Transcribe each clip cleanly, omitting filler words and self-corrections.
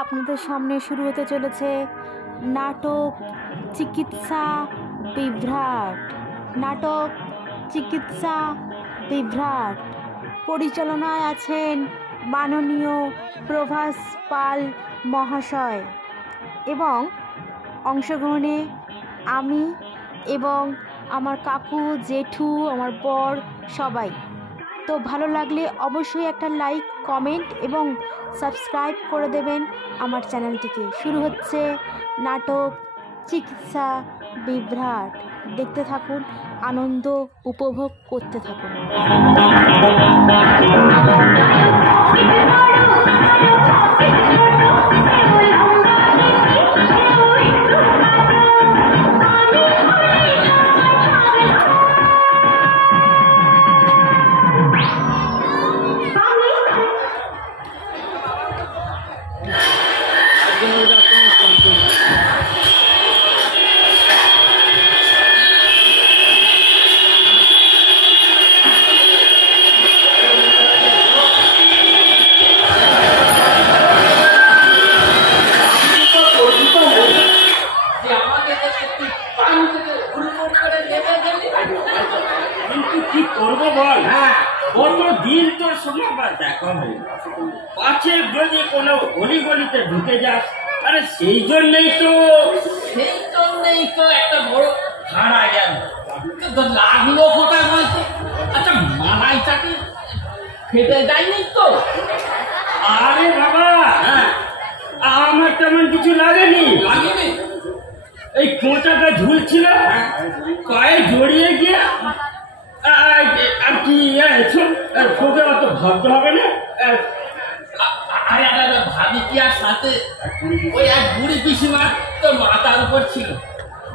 আপনাদের সামনে শুরু হতে চলেছে নাটক চিকিৎসা বিভ্রাট। নাটক চিকিৎসা বিভ্রাট পরিচালনায় আছেন মাননীয় প্রভাস পাল মহাশয় এবং অংশগ্রহণে আমি এবং আমার কাকু, জেঠু, আমার বর সবাই। তো ভালো লাগলে অবশ্যই একটা লাইক, কমেন্ট এবং সাবস্ক্রাইব করে দেবেন আমার চ্যানেলটিকে। শুরু হচ্ছে নাটক চিকিৎসা বিভ্রাট। দেখতে থাকুন, আনন্দ উপভোগ করতে থাকুন। ঢুকে যাস, আরে সেই জন্যই তো একটা বড় ভাড়া গেল লাগলো কোথায় বলছে। আচ্ছা মালাইটাকে ফেটে যায়নি তো? আরে বাবা, আমার তেমন কিছু লাগেনি। এই কোঁচাটা ঝুলছিল, পায়ে জড়িয়ে গিয়ে আর কি তোকে অত ভাবতে হবে না। আরে আরে ভাবি কি আর সাথে ওই এক বুড়ি পিসিমা তোর মাথার উপর ছিল,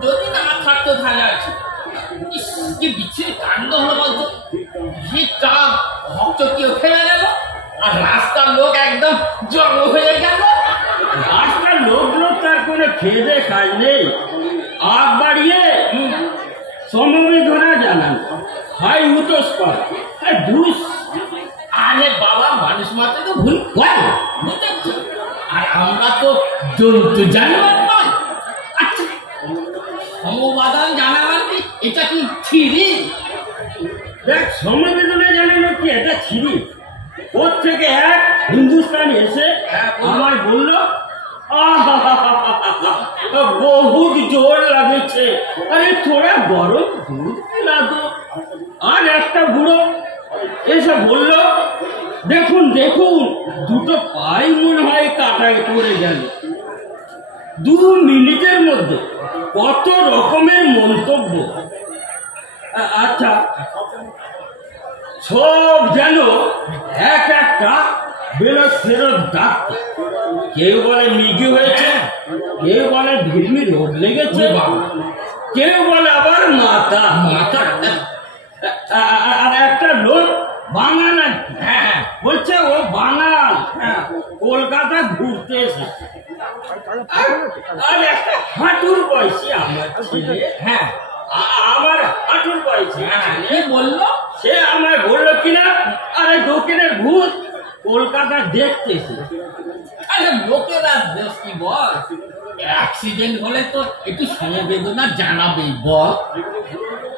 যদি না থাকতো তাহলে আছে। কি বিচ্ছিরি কাণ্ড হলো বলতো, ভক্ত কেউ ফেলে গেল আর রাস্তার লোক একদম জড়ো হয়ে গেল। রাস্তার লোকগুলো তার কোনো খেয়ে কাজ নেই, আগ বাড়িয়ে সমবেদনা জানান, হয় উতোষ কর দুষ। আরে বাবা, মানুষ মাত্র তো ভুল করে, আর আমরা তো জন্তু জানোয়ার নয়। আচ্ছা, সমবেদনা জানাবার কি এটা কি ছিরি? দেখ, সমবেদনা জানানো কি এটা ছিরি? ওর থেকে এক হিন্দুস্তানি এসে আমায় বললো বহুত জোর লাগছে, আরে থোড়া গরম দুধ পিলা দো। আর একটা বুড়ো এসে বলল, দেখুন দেখুন, দুটো পাই মনে হয় কাটায় পড়ে গেল। 2 মিনিটের মধ্যে কত রকমের মন্তব্য। আচ্ছা, সব যেন এক একটা বেরোজ ফেরত ডাকতে। কেউ বলে মিগি হয়েছে, কেউ বলে ভিড়মি রোগ লেগেছে, কেউ বলে আবার মাথা মাথা। আর একটা লোক বাঙাল, বলছে ও বাঙাল, কলকাতা ঘুরতে এসেছে। আর একটা হাঁটুর বয়সী আমার ছেলে, আমার হাঁটুর বয়সী, কি বললো সে আমায় বললো কিনা, আরে দক্ষিণের ভূত কলকাতা দেখতেছে। আরে লোকেরা দেশ কি বল, অ্যাক্সিডেন্ট হলে তো একটু সমবেদনা জানাবেই বল।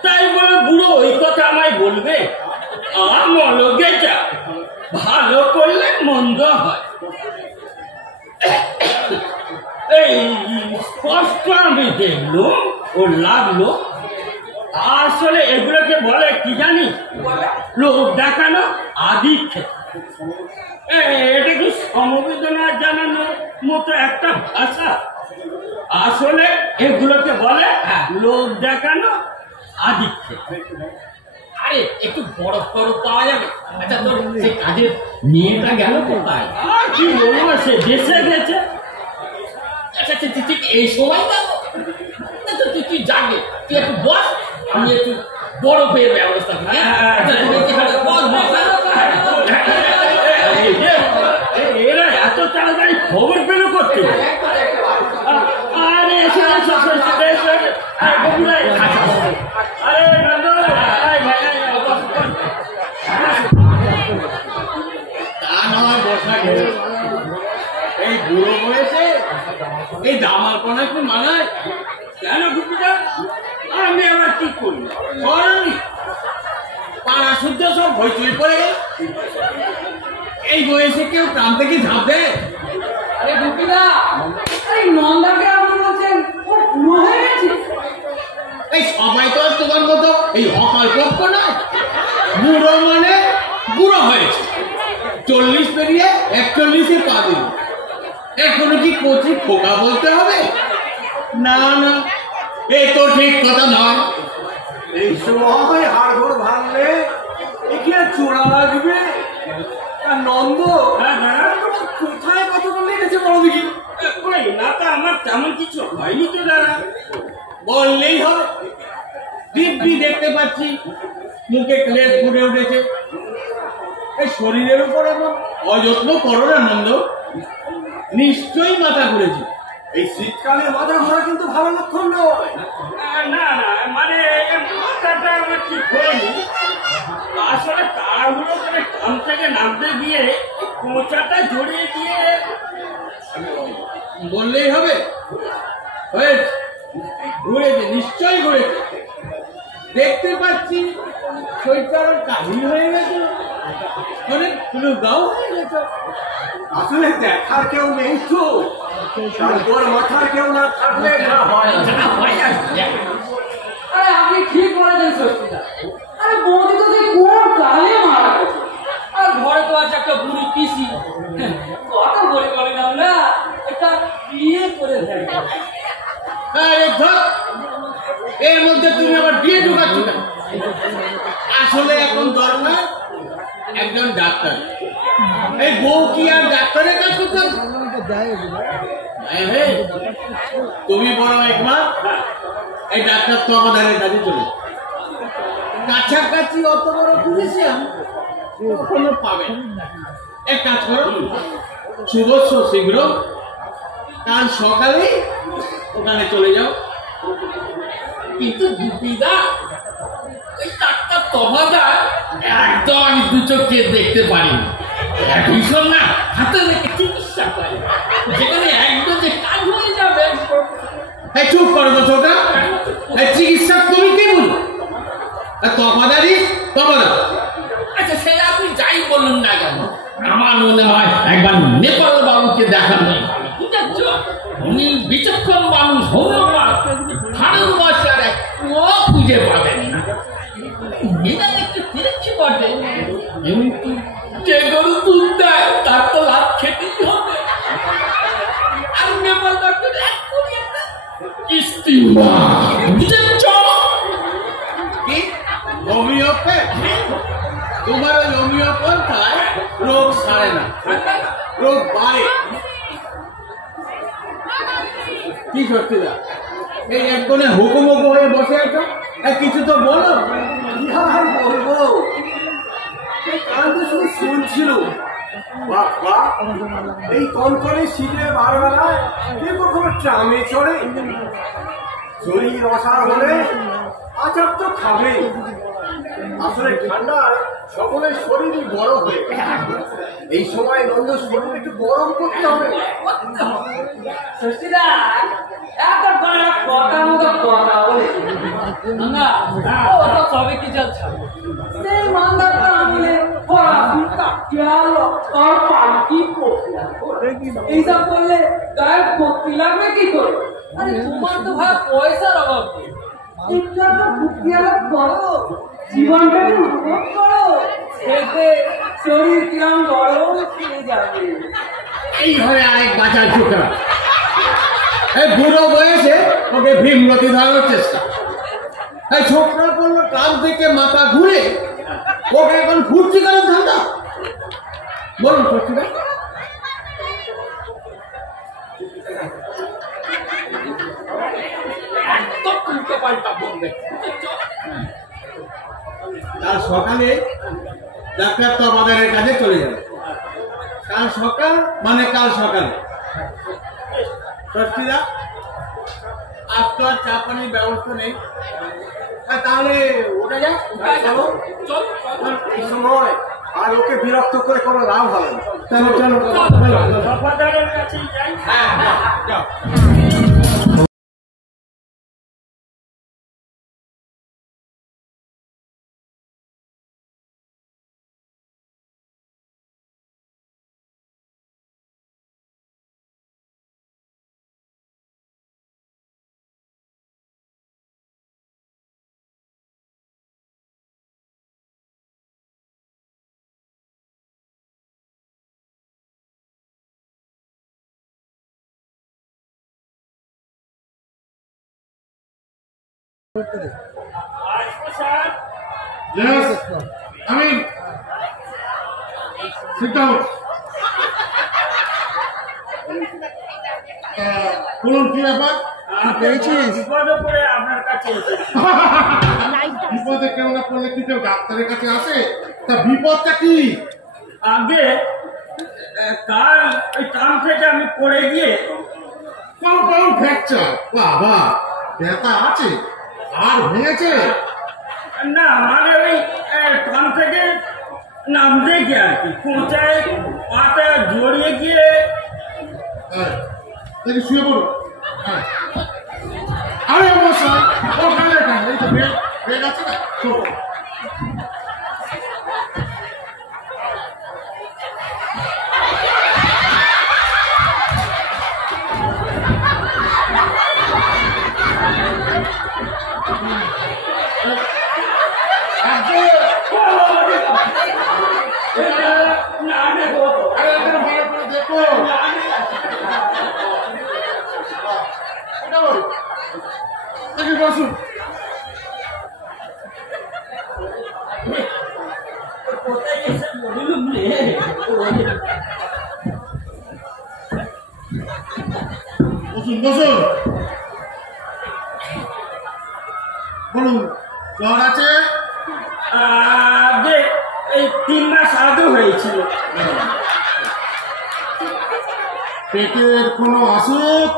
তাই বলে বুড়ো ওই কথা আমায় বলবে? আমলগেটা ভালো করলে মন্দ হয়, এই স্পষ্ট আমি দেখলো ও লাগলো। আসলে এগুলোকে বলে কি জানি, লোক দেখানো আদিক্ষেপ। এটা কি সমবেদনা জানানোর মতো একটা ভাষা? আসলে এগুলোকে বলে লোক দেখানো আদিক্ষেপ। আরে একটু বরফ টরফ পাওয়া যাবে? আচ্ছা, তোর সে কাজের মেয়েটা গেল কোথায়? আর কি বলবো, সে দেশে গেছে। আচ্ছা ঠিক এই সময় গেল। তুই যাবে, তুই একটু বস, আমি একটু বরফের ব্যবস্থা করি। এরা এত তাড়াতাড়ি খবর পেল করতে? আরে আরে তা নয়, বসা এই বুড়ো হয়েছে এই দামালপনা কি মানায়? কেন গুপিটা? আমি আবার কি করি? পাড়া শুদ্ধ সব হইচই পড়ে গেল। এই বয়সে কেউ প্রাণ থেকে ঝাঁপ দেয়? আরে গুপিদা, এই নন্দাকে আপনি বলছেন ও বুড়ো হয়ে গেছে? এই সবাই তো আর তোমার মতো এই অকল্প নয়। বুড়ো মানে বুড়ো হয়েছে, 40 পেরিয়ে 41-এ পা দিল। এখনো কি কচি খোকা বলতে হবে? না না, এ তো ঠিক কথা নয়। এই সময় হাড়গোড় ভাঙলে কি আর চোরা লাগবে? আর নন্দ কোথায় কতটা লেগেছে বলো দেখি? না তা আমার তেমন কিছু হয়নি তো দাদা, বললেই হবে। দিব্যি দেখতে পাচ্ছি মুখে ক্লেশ ফুটে উঠেছে। এই শরীরের উপর এমন অযত্ন করো না নন্দ, নিশ্চয়ই মাথা ঘুরেছে। এই শীতকালে মাথা ঘোরা কিন্তু ভালো লক্ষণ নয়। না না, মানে মাথাটা আমার ঠিক হয়নি। আসলে তাড়াহুড়ো করে কাম থেকে নামতে গিয়ে কোঁচাটা জড়িয়ে দিয়ে বললেই হবে। হয়েছে, ঘুরেছে, নিশ্চয়ই ঘুরেছে। দেখতে পাচ্ছি শরীরটার কাহিল হয়ে গেছে, অনেক গাও হয়ে গেছে। আসলে দেখার কেউ নেই তো, তারপর মাথার কেউ না থাকলে যা হয়। আরে আপনি ঠিক বলেছেন ষষ্ঠীদা। আরে বৌদি তো সেই কোন কালে মারা গেছে, আর ঘরে তো আছে একটা বুড়ি পিসি। কত বলে বলেন আমরা একটা বিয়ে করে দেয়। আরে ধর, এর মধ্যে তুমি আবার বিয়ে ঢুকাচ্ছ না। আসলে এখন দরকার একজন ডাক্তার। এই বউ কি আর ডাক্তারের কাজ করতে হবে? তুমি বড় একবার এই ডাক্তার তো আমাদের কাজে চলে কাছাকাছি অত বড় ফিজিশিয়ান কখনো পাবে না। এক কাজ করো, শুভস্য শীঘ্র কাল সকালে ওখানে চলে যাও। কিন্তু গুপিদা, ওই ডাক্তার তফাদা একদম আমি দু চোখে দেখতে পারি। ভীষণ না হাতে রেখে চিকিৎসা করে, যেখানে একদম যে কাজ হয়ে যাবে। চুপ করো তো ছোটা, চিকিৎসা তুমি কে বলো? তফাদারি তফাদা। আচ্ছা সে আপনি যাই বলুন না কেন, আমার মনে হয় একবার নেপাল বাবুকে দেখানো উনি বিচক্ষণ মানুষ হলেও ভারতবর্ষের এক খুঁজে পাবেন না। এটা একটু তিরচ্ছি বটে, কিন্তু যে গরু দুধ দেয় তার তো লাভ খেতেই হবে। আর নেপাল ডক্টর এক করে একটা ইস্তিমা কি হোমিওপ্যাথ, তোমার ওই হোমিওপ্যাথায় রোগ সারে না, রোগ বাড়ে। কি সত্যি দা, এই এক কোণে হুকুম হয়ে বসে আছো, কিছু তো বলো। কি আর বলবো, কাল তো শুধু শুনছিল। বাবা, এই কনকনে শীতের বারবেলায় কে কখনো ট্রামে চড়ে? শরীর অসার হলে আচার তো খাবে। আসলে ঠান্ডায় সকলের শরীরই গরম হয়ে এই সময় নন্দ শরীর একটু গরম করতে হবে। ষষ্ঠীদা, এত বড় কথা মতো কথা বলে না, ও তো সবে কি যাচ্ছে। সেই মান্দারটা আমলে পড়াশোনা গেল আর পালকি পড়তে এইসব করলে গায়ে ভক্তি লাগবে কি করে? আরে তোমার তো ভাই পয়সার অভাব নেই, একটা তো ভক্তি আলাপ করো, জীবনটাকে উপভোগ করো, দেখবে শরীর কিরম গরম ফিরে যাবে। এইভাবে আরেক বাঁচার ছোকরা, এই বুড়ো বয়সে ওকে ভীমরতি ধরানোর চেষ্টা। এই ছোকরা করলো ট্রাম থেকে মাথা ঘুরে, ওকে এখন ঘুরছি কেন ধান্দা বলুন সত্যিটা? একদম উল্টো পাল্টা বলবে। কাল সকালে ডাক্তার তো আমাদের কাছে চলে যাবে। কাল সকাল মানে কাল সকালে সত্যিদা, আজ তো আর চা পানির ব্যবস্থা নেই। তাহলে ওটা যাক, এই সময় আর ওকে বিরক্ত করে কোনো লাভ হবে না। চলো চলো দফাদারের কাছেই যাই। হ্যাঁ হ্যাঁ যাও। আসবো sir. Yes, I mean, sit down. বলুন কি ব্যাপার? পেয়েছিস? বিপদে পড়ে আপনার কাছে এসেছি। বিপদে কেউ না পড়লে কি কেউ ডাক্তারের কাছে আসে? তা বিপদটা কি? আগে কাল ওই কাম থেকে আমি পড়ে গিয়ে পাও ফ্র্যাকচার। বাবা, ব্যথা আছে আর ভেঙেছে? না মানে ওই কাম থেকে নামতে গিয়ে আর কি পৌঁছায় পাটা জড়িয়ে গিয়ে হ্যাঁ, দেখি শুয়ে পড়ুন। হ্যাঁ। আরে মশাই, ওখানে এই তো বেড আছে না? শোনো। না দেখো আরে এখানে ভালো করে দেখো। দেখি বসুন। কোথায় এসে বললুম রে বসুন বসুন। বলুন, জ্বর আছে? আগে এই 3 মাস আগে হয়েছিল। পেটের কোনো অসুখ?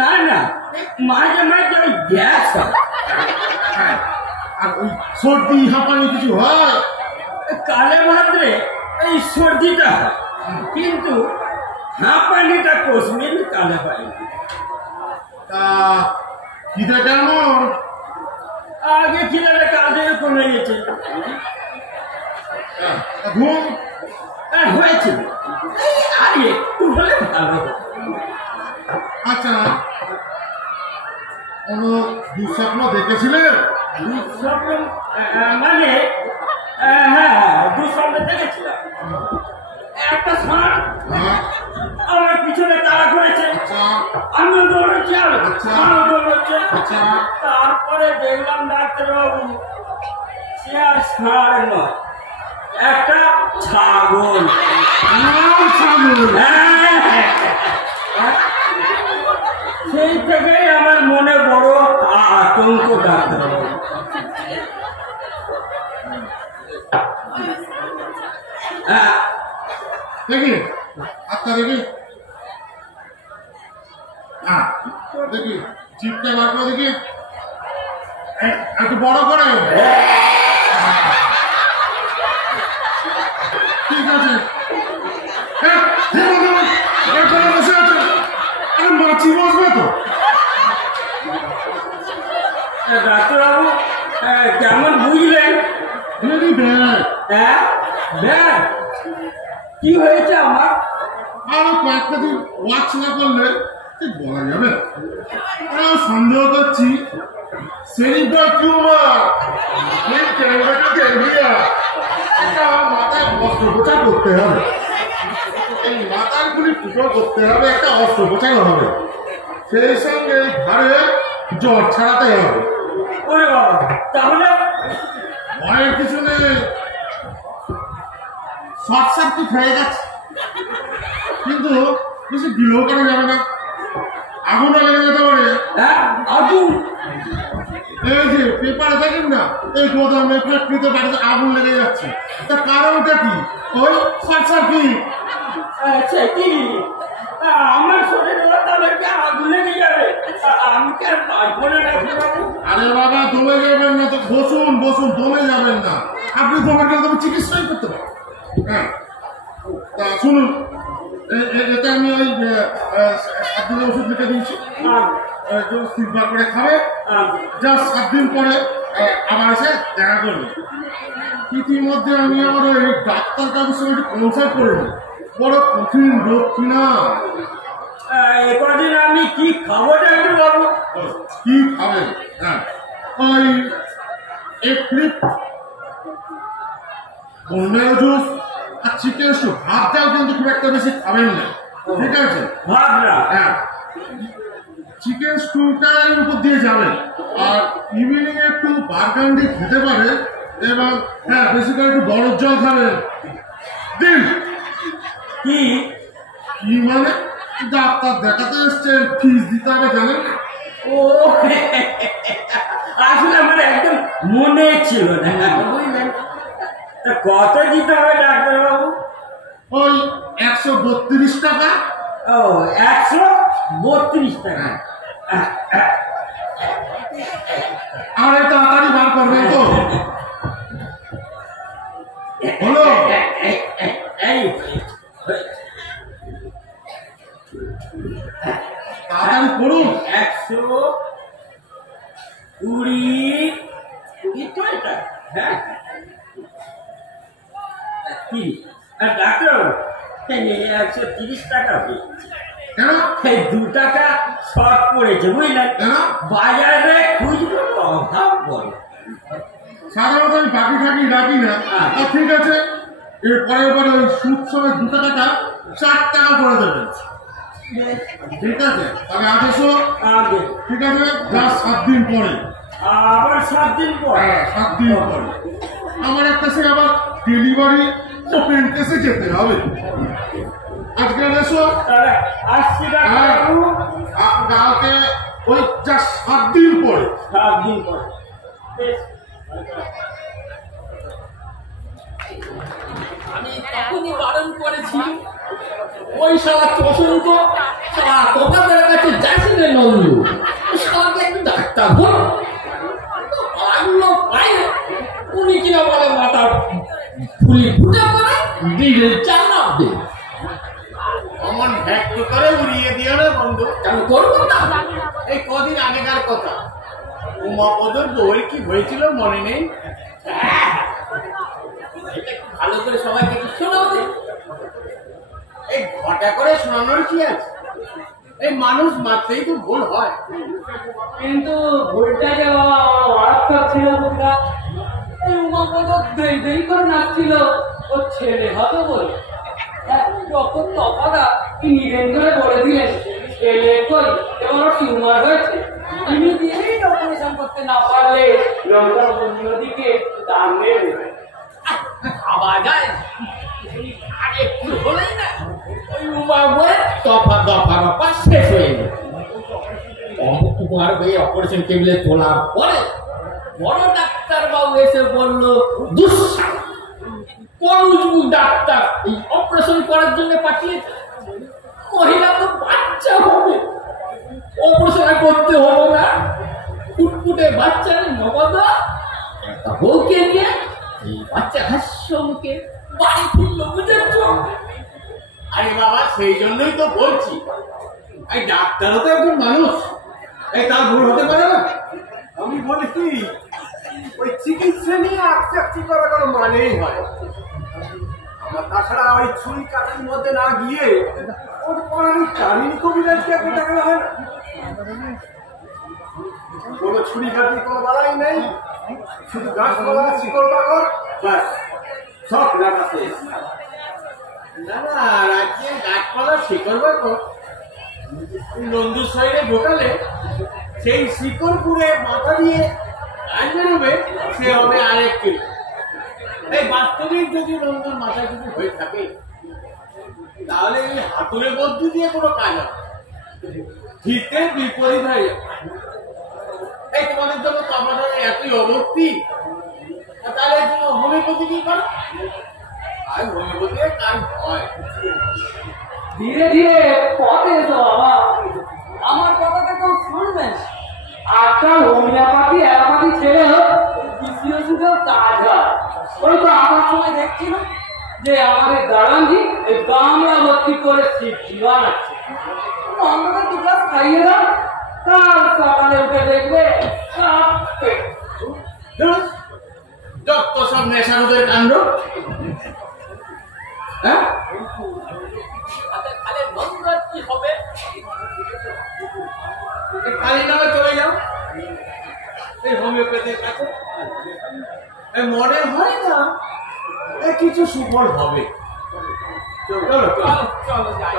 না না মাঝে মাঝে ওই গ্যাস হয়। আর ওই সর্দি হাঁপানি কিছু হয়? কালে ভাদ্রে এই সর্দিটা হয় কিন্তু হাঁপানিটা কোশমিন কালে হয়। তা খিদে কেমন? আগে খিলাটা কাজে কমে গেছে। তা ঘুম? হয়েছিল এই আর একটু হলে ভালো হতো। আচ্ছা, কোনো দুঃস্বপ্ন দেখেছিলেন? দুঃস্বপ্ন মানে হ্যাঁ দুঃস্বপ্ন দেখেছিলাম। একটা ষাঁড় হ্যাঁ, আমার পিছনে তাড়া করেছে, আচ্ছা আমিও দৌড়চ্ছি আর আচ্ছা। আমিও দৌড়চ্ছে। আচ্ছা। তারপরে দেখলাম ডাক্তারবাবু সে আর ষাঁড় নয়, একটা ছাগল। হ্যাঁ। সেই থেকেই আমার মনে বড় আতঙ্ক ডাক্তারবাবু। হ্যাঁ দেখি আচ্ছা দেখি। হ্যাঁ দেখি, চিপটা বার করে দেখি। একটু বড় করে। ঠিক আছে। এখানে বসে আছে। আরে মাছি বসবে তো। ডাক্তারবাবু কেমন বুঝলেন? Very bad. হ্যাঁ ব্যাগ কি হয়েছে আমার? আর কয়েকটা দিন ওয়াচ না করলে ঠিক বলা যাবে না। আমি সন্দেহ করছি সেরিব্রাল টিউমার। মাথায় অস্ত্রোপচার করতে হবে। এই মাথার গুলি ফুটো করতে হবে, একটা অস্ত্রোপচার হবে। সেই সঙ্গে ঘাড়ে জ্বর ছাড়াতে হবে। ওরে বাবা, তাহলে ভয়ের কিছু নেই। শর্ট সার্কিট হয়ে গেছে, কিন্তু বেশি বিলো করা যাবে না। আগুনও লেগে যেতে পারে। হ্যাঁ আগুন? এই যে পেপারে দেখেন না, এই গোদামে ফ্যাক্টরিতে বাড়িতে আগুন লেগে যাচ্ছে। তার কারণটা কি? ওই শর্ট সার্কিট। সে কি আমার শরীরে তাহলে কি আগুন লেগে যাবে? আমি কি আর পারবো না ডাক্তারবাবু? আরে বাবা, দমে যাবেন না তো। বসুন বসুন, দমে যাবেন না। আপনি তোমার গেলে তবে চিকিৎসাই করতে পারেন। হ্যাঁ, তা শুনুন, এটা আমি ওই 7 দিনের ওষুধ লিখে দিয়েছি, তিনবার করে খাবে, যা 7 দিন পরে আবার এসে দেখা করবে। ইতিমধ্যে আমি আমার ওই ডাক্তার কাকুর সঙ্গে একটু কনসাল্ট করে নিই, বড় কঠিন রোগ কিনা। কদিন আমি কি খাবো ডাক্তার বাবু? কি খাবেন? হ্যাঁ, ওই এক্লিপ, টমেটো জুস আর চিকেন স্টু, ভাতটাও কিন্তু খুব একটা বেশি খাবেন না, ঠিক আছে? ভাত না? হ্যাঁ, চিকেন স্টুটার উপর দিয়ে যাবেন, আর ইভিনিং একটু বারগান্ডি খেতে পারে, এবং হ্যাঁ বেশি করে একটু বরফ জল খাবেন। দিন কি কি মানে? ডাক্তার দেখাতে এসছেন, ফিস দিতে হবে জানেন না? ও আসলে আমার একদম মনে ছিল না, বুঝলেন? তা কত দিতে হবে ডাক্তার বাবু? ওই 132 টাকা। ও 132 টাকা। আরে তাড়াতাড়ি বার করবেন তো। হলো? এই তাড়াতাড়ি করুন। 120 তো এটা? হ্যাঁ, 30। আর ডাক্তার 130 টাকা হয়েছে। কেন? এই 2 টাকা শর্ট পড়েছে, বুঝলেন? কেন? বাজারে খুচরো অভাব পড়ে। সাধারণত আমি বাকি থাকি রাখি না। ঠিক আছে, এর পরের বারে ওই সুদ সময় 2 টাকাটা 4 টাকা করে দেবেন, ঠিক আছে? তাহলে আদেশও আগে ঠিক আছে, যা 7 দিন পরে। আবার 7 দিন পর? হ্যাঁ, 7 দিন পরে আমার একটা সে আবার ডেলিভারি ওপেন কেসে যেতে হবে। আজকে এসো। তাহলে আসছি ডাক্তার বাবু। কালকে ওই যা 7 দিন পরে। 7 দিন পর। বেশ। আমি তখনই বারণ করেছি, ওই শালা চশন্ত শালা তোমাদের কাছে যাইছে রে নন্দু, শালাকে একটু ডাক্তার বল। পাগলো পাই না, উনি কিনা বলে মাথা ফুলি ফুটে পড়ে ডিজেল চালাপ দে। অমন ভ্যাক্ত করে উড়িয়ে দিও না বন্ধু। কেন করবো না? এই কদিন আগেকার কথা, উমাপদর বই কি হয়েছিল মনে নেই? এটা একটু ভালো করে সবাইকে একটু শোনাও দে। এই ঘটা করে শোনানোর কি আছে? এই মানুষ মাত্রেই তো ভুল হয়। কিন্তু ভুলটা যে বাবা আমার মারাত্মক ছিল ভুলটা। এই উমাপদ দেই দেই করে নাচছিল ওর ছেলে হবে বলে। হ্যাঁ, যখন তফাদা কি নীরেন্দ্র বলে দিলেন ছেলে কই এবং ওর টিউমার হয়েছে, তিনি দিয়েই অপারেশন করতে না পারলে লঙ্কা অন্যদিকে দাম নেবে। খাওয়া যায় আর একটু হলেই না ওই উমার বলে দফা দফা দফা শেষ হয়ে গেল। উমার হয়ে অপারেশন টেবিলে তোলার পরে বড় ডাক্তার বাবু এসে বলল, দুঃসাহস ডাক্তার এই অপারেশন করার জন্য পাঠিয়েছে। মহিলা তো বাচ্চা হবে, অপারেশন করতে হবে না। ফুটফুটে বাচ্চার নবাদা একটা বউকে নিয়ে এই বাচ্চা হাস্য মুখে বাড়ি ফিরল, বুঝেছ? আরে বাবা, সেই জন্যই তো বলছি, এই ডাক্তারও তো একজন মানুষ, এই তার ভুল হতে পারে না। আমি বলি কি, ওই চিকিৎসা নিয়ে আকচাকচি করা কোনো মানেই হয়। আমার তাছাড়া ওই ছুরি কাঠির মধ্যে না গিয়ে ওর পড়ানি কাহিনী কবিরাজকে একটু দেখানো হয় না। কোনো ছুরি কাঠি কোনো বালাই নেই, শুধু গাছপালা শিকড় বাকড়, ব্যাস সব লাগাতে। না না, রাজ্যের গাছপালা শিকড় বাকড় নন্দুর শরীরে ঢোকালে সেই শিকড় পুড়ে মাথা দিয়ে কাজ বেরোবে, সে হবে আরেক কিলো। এই বাস্তবিক যদি নন্দুর মাথায় কিছু হয়ে থাকে, তাহলে এই হাতুড়ে বদ্ধ দিয়ে কোনো কাজ হবে, হিতে বিপরীত হয়ে যাবে। এই তোমাদের জন্য তোমাদের এতই অবর্তি, তাহলে তুমি হোমিওপ্যাথি কি করো? আর হোমিওপ্যাথি কাজ হয়। ধীরে ধীরে পথে এসো বাবা, আমার কথাটা কেউ শুনবেন। আজকাল হোমিওপ্যাথি অ্যালোপ্যাথি ছেড়ে হোক, দ্বিতীয় যুগেও কাজ হয়। ওই দেখছি না যে আমাদের দাঁড়ানজি এই গামলা ভর্তি করে জীবন আছে অন্ধকে দু গ্লাস খাইয়ে দাও কাল সকালে উঠে দেখবে সব পেট। যত সব নেশারুদের কাণ্ড। হ্যাঁ খালি নোংরা কি হবে কালী নামে চলে যাও, এই হোমিওপ্যাথি কাছে মনে হয় না কিছু সুফল হবে। চলো চলো চলো যাই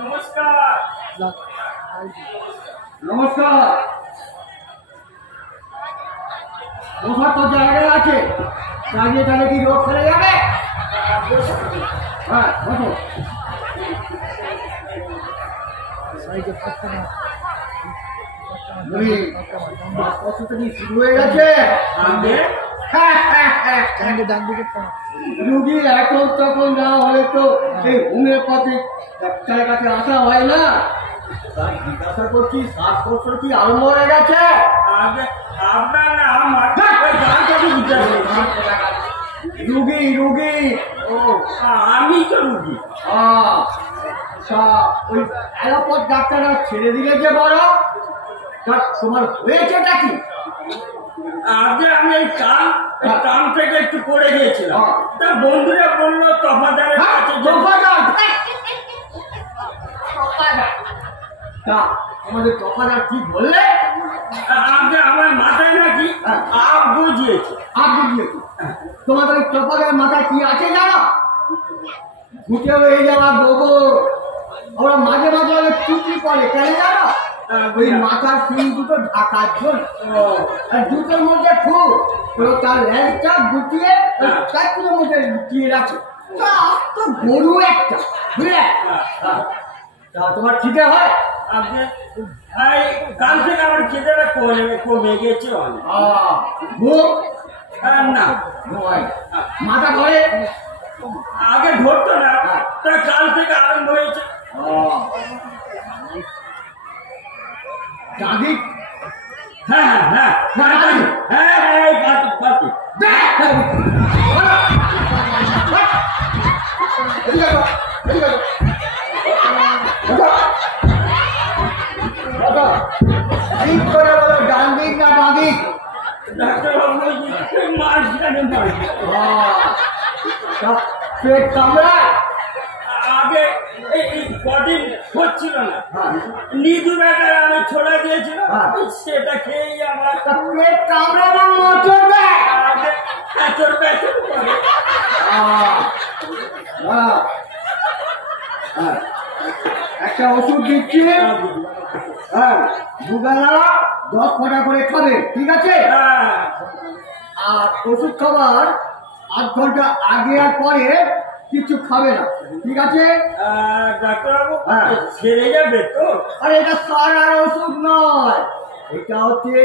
নমস্কার। নমস্কার। বসার তো জায়গায় আছে, দাঁড়িয়ে তাহলে কি রোগ ফেলে যাবে? হ্যাঁ বসো। শুরু হয়ে গেছে। রুগী এখন তখন না হলে তো এই হোমিওপ্যাথিক ডাক্তারের কাছে আসা হয় না। তাই জিজ্ঞাসা করছি, শ্বাসকষ্ট কি আরম্ভ হয়ে গেছে? আপনার নাম? রুগী রুগী। ও আমি তো রুগী। আচ্ছা, ওই অ্যালোপ্যাথ ডাক্তাররা ছেড়ে দিলে যে বড়, তোমার হয়েছেটা কি? আগে আমি এই কান থেকে একটু পড়ে গিয়েছিলাম, তা বন্ধুরা বললো তফাদারের কাছে আমাদের তফাদার কি বললে? আগে আমার মাথায় নাকি আগ বুঝিয়েছে। আগ বুঝিয়েছে? তোমাদের ওই তফাদার মাথায় কি আছে জানো? ঘুটে হয়ে যাওয়া গোবর। ওরা মাঝে মাঝে অনেক চুটি করে, কেন জানো? ওই মাথার সিং দুটো ঢাকার জন্য। আর দুটোর মধ্যে ফুল তার ল্যাংটা গুটিয়ে চারটির মধ্যে লুকিয়ে রাখে। তো গরু একটা, বুঝলে? তা তোমার খিদে হয়? আপনি কাল থেকে আমার খিদেটা কমে গেছে অনেক। না মাথা ধরে আগে ধরতো না, তা কাল থেকে আরম্ভ হয়েছে। দাদি? হ্যাঁ হ্যাঁ হ্যাঁ হ্যাঁ হ্যাঁ পাতি ঠিক করে বলো, ডান দিক না বাঁ দিক? ডাক্তারবাবু মাঝখানে পেট কামড়ায়? আগে এই কদিন হচ্ছিল না, নিদু ব্যাটার আমি ছোড়া দিয়েছিল, সেটা খেয়েই আমার পেট কামড়ানোর মতো দেয়। আগে প্যাচর প্যাচর করে। একটা ওষুধ দিচ্ছি, হ্যাঁ দুবেলা 10 ফোঁটা করে খাবে, ঠিক আছে? আর ওষুধ খাবার 8 ঘন্টা আগে আর পরে কিছু খাবে না, ঠিক আছে? ডাক্তারবাবু ছেড়ে যাবে তো? আরে এটা সারার ওষুধ নয়, এটা হচ্ছে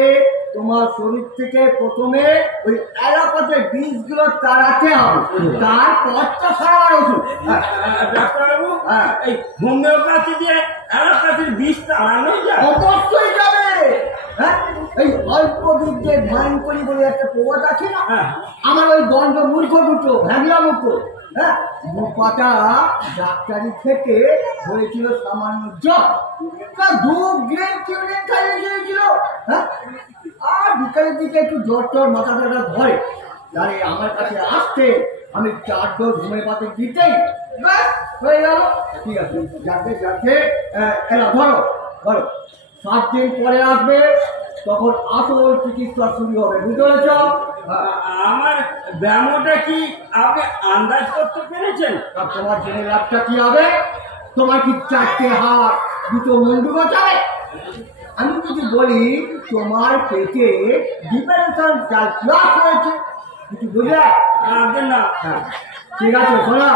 তোমার শরীর থেকে প্রথমে ওই অ্যালোপ্যাথির বীজগুলো তাড়াতে হবে, তারপর তো সারার ওষুধ। ডাক্তারবাবু এই হোমিওপ্যাথি দিয়ে অ্যালোপ্যাথির বীজ তাড়ানো যায়? অবশ্যই যাবে। হ্যাঁ, এই অল্প বীজে ভয়ঙ্করী বলে একটা প্রবাদ আছে না? আমার ওই গন্ধ মূর্খ দুটো ভ্যাগলা মুখ, হ্যাঁ মুখাটা ডাক্তারি থেকে হয়েছিল সামান্য জ্বর, 2 গ্রেড কিউরিন খাইয়ে দিয়েছিল। হ্যাঁ, আর বিকালের দিকে একটু জ্বর টর মাথা ব্যথা ধরে, তাই আমার কাছে আসতে আমি 4 ডোজ হোমিওপ্যাথি দিতেই ব্যাস হয়ে গেল। ঠিক আছে, যাকে যাকে এরা ধরো ধরো 7 দিন পরে আসবে, তখন আসল চিকিৎসা শুরু হবে, বুঝতে পেরেছ? আমার ব্যায়ামটা কি আপনি আন্দাজ করতে পেরেছেন? তোমার জেনে লাভটা কি হবে? তোমার কি 4টে হাত 2টো মুন্ডু গোছাবে? আমি যদি বলি তোমার পেটে ডিফারেন্সিয়াল ক্লাস হয়েছে, কিছু বুঝলে? না। হ্যাঁ ঠিক আছে, শোনো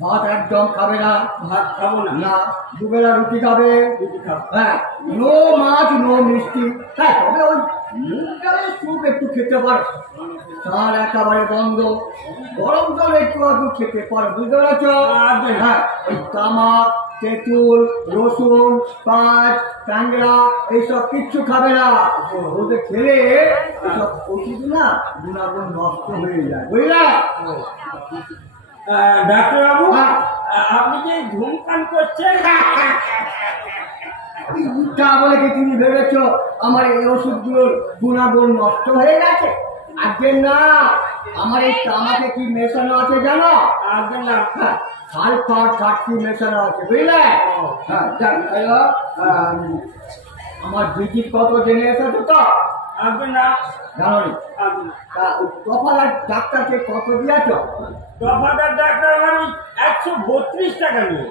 ভাত একদম খাবে না। ভাত খাবো না। না, দুবেলা রুটি খাবে। রুটি খাবো। হ্যাঁ, নো মাছ নো মিষ্টি। হ্যাঁ, তবে ওই মুগ ডালের স্যুপ একটু খেতে পারে, চাল একেবারে বন্ধ। গরম জল একটু একটু খেতে পারে, বুঝতে পেরেছ? হ্যাঁ, ওই তামাক, তেঁতুল, রসুন, পাঁচ, ট্যাংরা এইসব কিচ্ছু খাবে না। ওদের খেলে এসব ওষুধ না গুণাগুণ নষ্ট হয়ে যায়, বুঝলে? ডাক্তারবাবু, হ্যাঁ। আপনি যে ধূমপান করছেন, তা বলে কি তুমি ভেবেছ আমার এই ওষুধগুলোর গুণাগুণ নষ্ট হয়ে গেছে? আজকে না, আমার এই তামাকে কি মেশানো আছে জানো? আগে না। হ্যাঁ, সালফার কাঠি মেশানো আছে, বুঝলে? হ্যাঁ, যাক, আমার ভিজিট কত জেনে এসেছো তো? আগে না। জানো নি? আগে না। তা ওই কপালার ডাক্তারকে কত দিয়েছ? দফাদার ডাক্তার আমি 132 টাকা নিয়ে।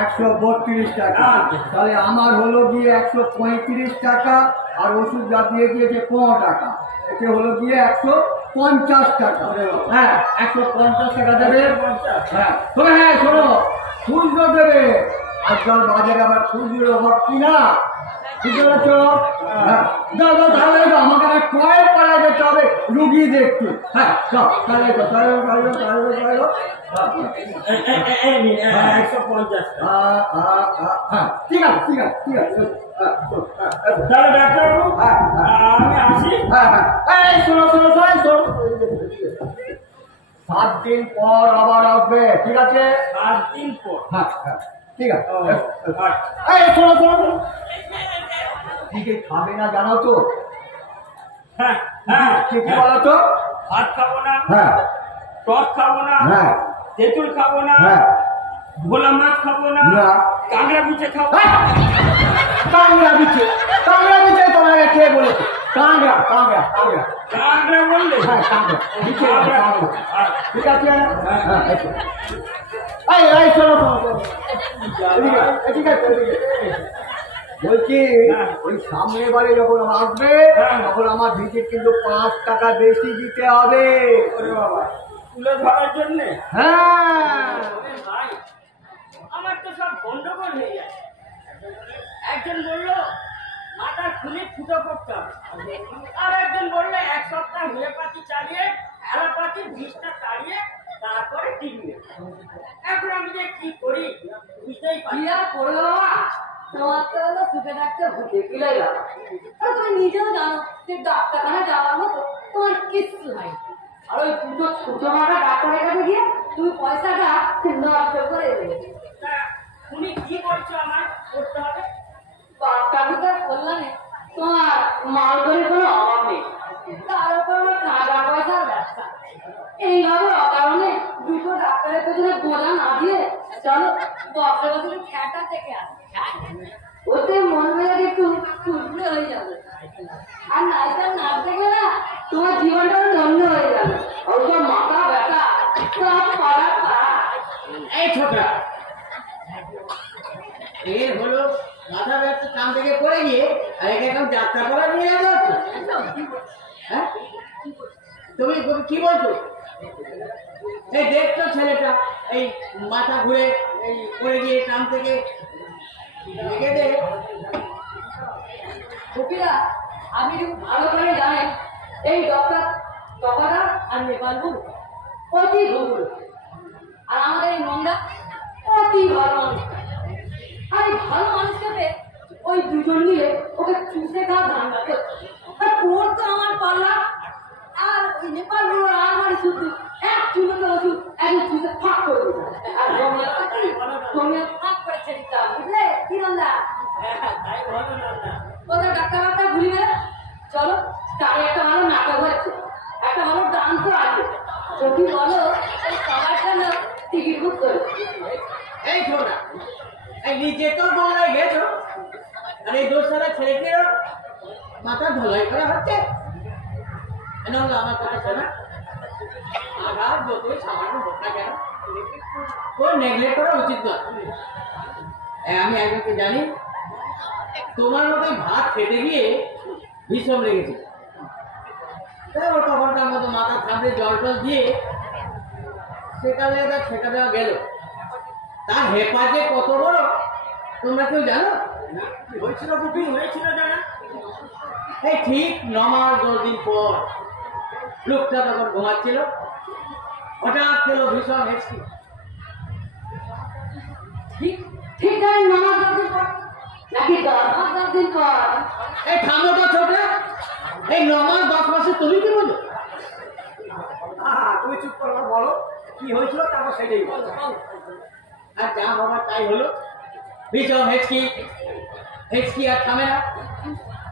132 টাকা। তাহলে আমার হলো গিয়ে 135 টাকা, আর ওষুধ যা দিয়ে দিয়েছে 15 টাকা, এতে হলো গিয়ে 150 টাকা। হ্যাঁ, 150 টাকা দেবে। হ্যাঁ, তবে হ্যাঁ শোনো, খুচরো দেবে। আজকাল বাজারে আবার খুচরোর অভাব কি না, বুঝতে পারছ? হ্যাঁ, যাও যাও, তাহলে তো আমাকে একটা কয়েল করা যেতে হবে রুগী দেখতে। হ্যাঁ, যাও, তাহলে তো তাহলে 150 টাকা। হ্যাঁ, ঠিক আছে ঠিক আছে ঠিক আছে। তাহলে ডাক্তারবাবু, হ্যাঁ, আমি আসি। হ্যাঁ হ্যাঁ, এই শোনো শোনো শোনো শোনো, 7 দিন পর আবার আসবে, ঠিক আছে? 7 দিন পর। হ্যাঁ হ্যাঁ, ঠিক আছে। ও, আচ্ছা। এই শোনো শোনো শোনো, ঠিক খাবে না জানো তো? হ্যাঁ, হ্যাঁ, কি কি বলো তো? ভাত খাবো না, হ্যাঁ টক খাবো না, হ্যাঁ তেঁতুল খাবো না, হ্যাঁ, ভোলা মাছ খাবো না, না। কাঁকড়া পিঠে খাবো। কাংড়া বিছে তোমাকে কে বলেছে? কাংড়া কাংড়া কাংড়া, কাঁকড়া বললে? হ্যাঁ কাংড়া বিছে, কাংড়া। ঠিক আছে? হ্যাঁ, এসো। এই শোনো শোনো শোনো, এদিকে, এদিকে, এদিকে। বলছি ওই সামনে বারে যখন আসবে তখন আমার ভিজিট কিন্তু 5 টাকা বেশি দিতে হবে। ওরে বাবা, তুলে ধরার জন্যে? হ্যাঁ, ভাই, আমার তো সব গন্ডগোল হয়ে যাচ্ছে। একজন বললো মাথা খুলে ফুটো করতে হবে, আর একজন বললো 1 সপ্তাহ হোমিওপ্যাথি চালিয়ে অ্যালোপ্যাথি 20টা তাড়িয়ে তারপরে টিকবে। এখন আমি যে কি করি বুঝতেই পারি না। বিয়া করে বাবা, তোমার তো হলো সুখে থাকতে ভুতে গেলেই বাবা। আর তুমি নিজেও জানো যে ডাক্তারখানা যাওয়ার মতো তোমার কিচ্ছু নাই। আর ওই দুটো ছোট মাটা ডাক্তারের কাছে গিয়ে তুমি পয়সাটা নষ্ট করে দেবে। তা উনি কি বলছো আমার করতে হবে? ডাক্তার কল্যাণে তোমার মালগড়ের কোনো অভাব নেই, তার উপর আমার টাকা পয়সার ব্যবসা। এইভাবে অকারণে দুটো ডাক্তারের পেছনে বোঝা না দিয়ে চলো 10 বছরের খ্যাটা থেকে আসে, ওতে মন মেজাজ একটু ফুটলে হয়ে যাবে। আর নাইটার নাচ দেখবে না, তোমার জীবনটা ধন্য হয়ে যাবে। ওসব মাথা ব্যথা সব পাড়া খারাপ। এই ছোকরা, এর হলো মাথা ব্যথা কান থেকে পড়ে গিয়ে আর একে এখন যাত্রা করা নিয়ে যাবো। হ্যাঁ, তুমি কি বলছো? এই দেখছো ছেলেটা এই মাথা ঘুরে এই পড়ে গিয়ে কান থেকে লেগে দে। কপিরা, আপনি খুব ভালো করে জানেন এই ডক্টর টকাটা আর নেপাল বাবু অতি ভুল, আর আমাদের এই নন্দা অতি ভালো মানুষ। আর এই ভালো মানুষটাকে ওই দুজন মিলে ওকে চুষে খাওয়া ধান্দা করছে। আর তোর তো আমার পাল্লা, আর ওই নেপাল বাবু আমার শুধু এক চুলোতে ওষুধ একদম চুষে ফাঁক করে দিচ্ছে। আর রোমিও ফাঁক করে ছেড়ে দিতে হবে, বুঝলে কি নন্দা? তাই ভালো না। ওদের ডাক্তার বাক্তার ভুলিবে না। চলো, তার একটা ভালো নাটক হচ্ছে, একটা ভালো ডান্সও আছে। যদি বলো এই সবার জন্য টিকিট বুক করে। এই ছোকরা, এই নিজে তো বললাই গেছো আর এই দোষ সারা ছেলেটিরও মাথা ধোলাই করা হচ্ছে। আমার কথা শোনা, আঘাত যতই সামান্য হোক না কেন ওর নেগলেক্ট করা উচিত নয়। আমি একজনকে জানি তোমার মতো ভাত খেতে গিয়ে ভীষণ লেগেছে, তাই ওর খবরটার মতো মাথা থামড়ে জল টল দিয়ে সেটা দেওয়া গেল। তার হেপাজে কত বড় তোমরা কেউ জানো? কি হয়েছিল বুকিং হয়েছিল জানা? এই ঠিক 9 মাস 10 দিন পর লোকটা তখন ঘুমাচ্ছিল, হঠাৎ পেল ভীষণ হেঁচকি। ঠিক ঠিক আছে, 9 মাস 10 দিন পর নাকি 10 মাস 10 দিন পর? এই থামো তো ছোটা, এই 9 মাস 10 মাসে তুমি কি বলো? তুমি চুপ করো, বলো কি হয়েছিল, তারপর সেটাই বলো। আর যা হবার তাই হলো, ভীষণ হেঁচকি, হেঁচকি আর থামে না,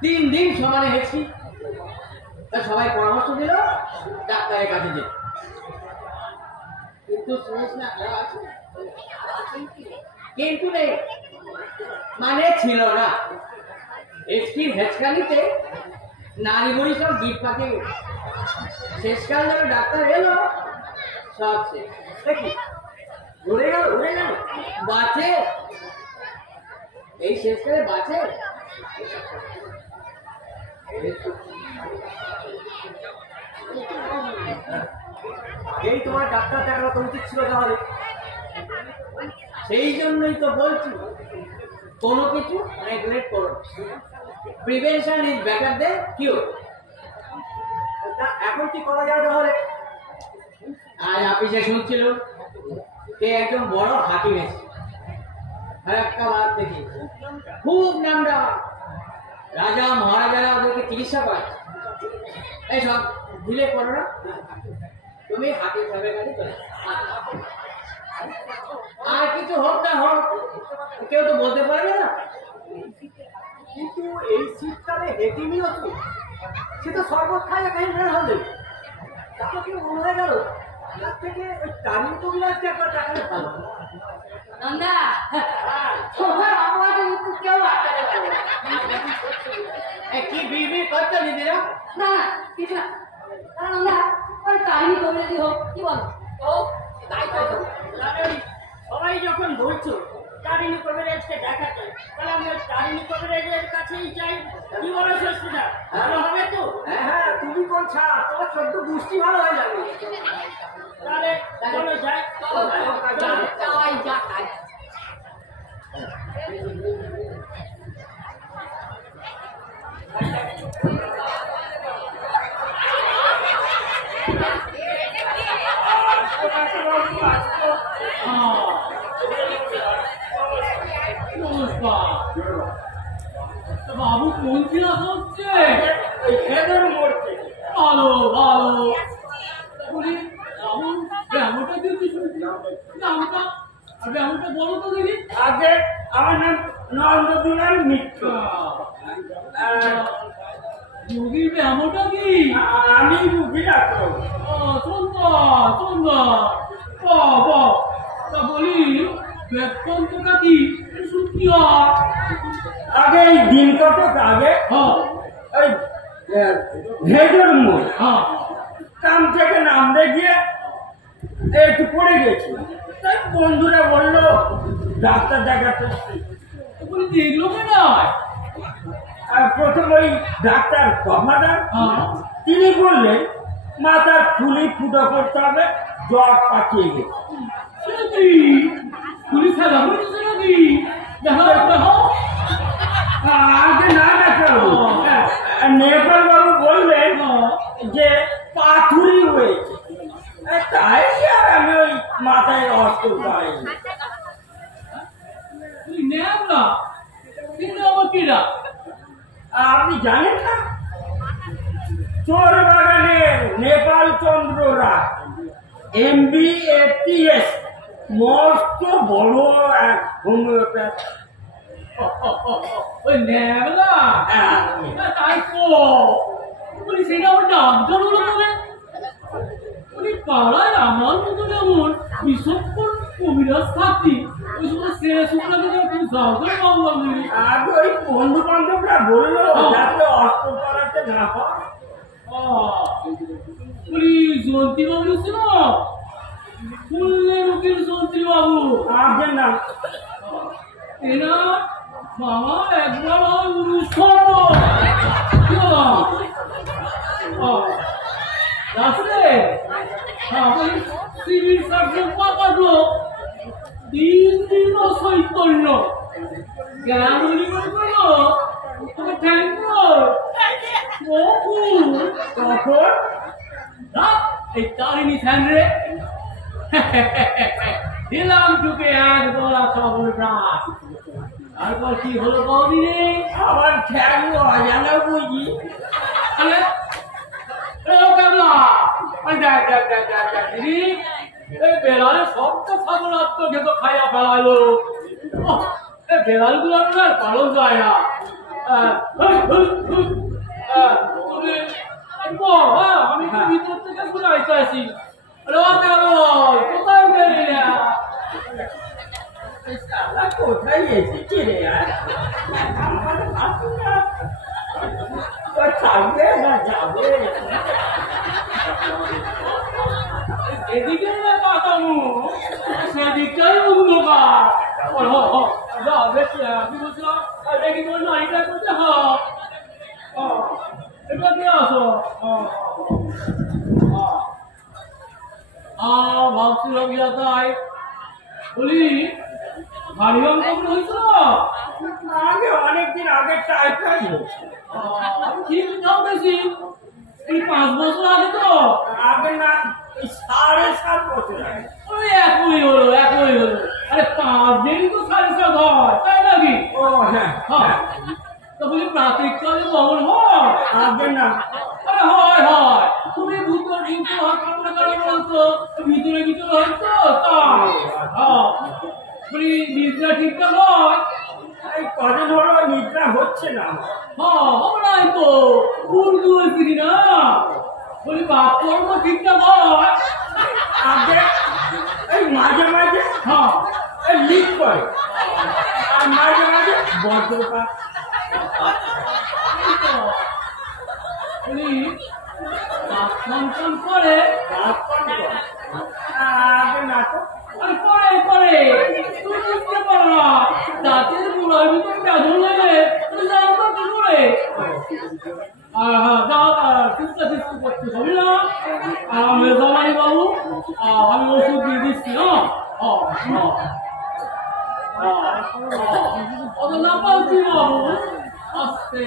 3 দিন সমানে হেঁচকি। তা সবাই পরামর্শ দিল ডাক্তারের কাছে যেতে, কিন্তু শুনিস না কিন্তু নেই, মানে ছিল না। হেঁচকির হেঁচকানিতে নারী বড়ি সব গিট পাকে গেছে। শেষকাল যখন ডাক্তার এলো, সব শেষ। দেখি ঘুরে গেল বাঁচে, এই শেষকালে বাঁচে। এই তোমার ডাক্তার দেখানো তো উচিত ছিল তাহলে। সেই জন্যই তো বলছি কোনো কিছু নেগলেক্ট করো, প্রিভেনশন ইজ বেটার দেন কিউর। তা এখন কি করা যায় তাহলে? আজ অফিসে শুনছিল কে একজন বড় হাকিম এসে ফারাক্কাবাদ থেকে, খুব নামডা, রাজা মহারাজারা ওদেরকে চিকিৎসা করে। এই সব দিলে করো না, তুমি হাকিম সাহেবের কাছে চলে যাও। আর কিছু হোক না হোক, কেউ তো বলতে পারবে না। কিন্তু এই শীতকালে হেকিমই হতো, সে তো শরবত খাই একাই বের হলে, তাকে কি মনে হয়ে গেল তার থেকে ওই তারিম কবিরাজকে একবার দেখালে ভালো। নন্দা, তোমার অপরাধে কিন্তু কেউ আটকাতে পারবে না। কি বিড়বিড় করছো দিদিরা? না কিছু না, নন্দা ওই কাহিনী করে দিও, কি বলো? ও তাই তো, সবাই যখন বলছো তারিণী কবিরাজকে দেখাতে, তাহলে আমি ওই তারিণী কবিরাজের কাছেই যাই। কি বলো ষষ্ঠীদা, ভালো হবে তো? হ্যাঁ, তুমি কোন ছাড়া, তোমার 14 গোষ্ঠী ভালো হয়ে যাবে। তাহলে চলো যাই। যাওয়াই যাক। বাবু কোন ক্লাস হচ্ছে? ওই খেদের মরছে। ভালো ভালো। বলি বাবু ব্যায়ামটা দিতে শুনছি, নামটা আর ব্যায়ামটা বলো তো দেখি। আগে আমার নাম নন্দদুলাল মিত্র। যোগীর ব্যায়ামটা কি? আমি রুগী ডাক্তার। সুন্দর সুন্দর, বাহ। তা বলি বেতনটা কি শুনছি? আগে এই দিন কতক আগে ওই ভেজর মোড় কাম থেকে নামতে গিয়ে একটু পড়ে গেছি, তাই বন্ধুরা বললো ডাক্তার দেখাতে। বলি দেখলো কেনা? আর প্রথম ওই ডাক্তার কমাদার তিনি বললেন মাথার খুলি ফুটো করতে হবে, জ্বর পাঠিয়ে গেছে। পুলিশ নাকি? দেখো আগে না ডাক্তারবাবু, নেপাল বাবু বললেন যে পাথুরি হয়েছে, তাই আর আমি ওই মাথায় অস্ত্র পাইনি। তুই নেব না, কিন্তু আমার কিরা আপনি জানেন না, চোর বাগানের নেপাল চন্দ্র রায় MBATS, মস্ত বড় এক হোমিওপ্যাথ। ওই নেব না, তাই তো বলি সেটা আমার নাম জানো না তবে? উনি পাড়ায় আমার মতো যেমন বিচক্ষণ কবিরাজ থাকতি, ওই সময় শেষ শুক্রাকে তুমি যাও করে বাংলা বলি। আর ওই বন্ধু বান্ধবরা বললো যাতে অস্ত্র করাতে না হয়। বলি জয়ন্তী বাবু ছিল, ফুলের উকিল জয়ন্তী বাবু। আগে না, এনা মামা একবার হয় অনুষ্ঠান রাস্তে সিভিল সার্জন পাকালো দিন দিন অচৈতন্য জ্ঞান হলি বলে করলো তোকে থ্যাংক তখন এই তারিনি ফ্যান রে দিলাম তোকে এক দোলা খবর প্রাণ তারপর কি হলো কদিনে আবার ঠ্যাং অজানা বুঝি আরে কেমলা এই বেড়ালে সব তো খাবার আত্মঘেত খাইয়া ফেলাইলো এই বেড়ালগুলো আর পালন যায় না তুমি আমি তো ভিতর থেকে ঘুরে আইতে আসি কোথায় গেলি কোথায় এসেছি রে থাকবে না যাবে এদিকে তাকানো সেদিকটাই অন্ধকার আমি বলছিলাম দেখি তোর নারীটা করতে এটা দিয়ে আসো ভাবছিলাম ইয়া তাই বলি ভারী অঙ্ক হয়েছিল আগে অনেকদিন আগে টাইফয়েড হয়েছে আমি ঠিক নাও বেশি এই 5 বছর আগে তো আগে না 7.5 বছর আগে ওই একই হলো আরে 5 দিন তো 7.5 হয় তাই নাকি ও হ্যাঁ তো বলি প্রাতঃকালে কখন হয় আগে না আরে হয় তুমি ভিতর কিন্তু হাতটা করে বলতো ভিতরে হয়তো তা বলি নিদ্রা ঠিকঠাক হয় এই কদিন হলো নিদ্রা হচ্ছে না নাই তো উর্দু ফিরি না বলি বাপ কর্ম ঠিকঠাক হয় আগে এই মাঝে এই লিক করে আর মাঝে বজ্রপাত বলি সন্তান করে আগে না তো আরে পরে তুই বুঝতে পারো না দাঁতের গোড়ার ভিতর বেদন লাগে তুই জানবো কি করে চিন্তা করতে হবে না আর মেজামানি বাবু আমি ওষুধ দিয়ে দিচ্ছি না অত না পাচ্ছি বাবু আস্তে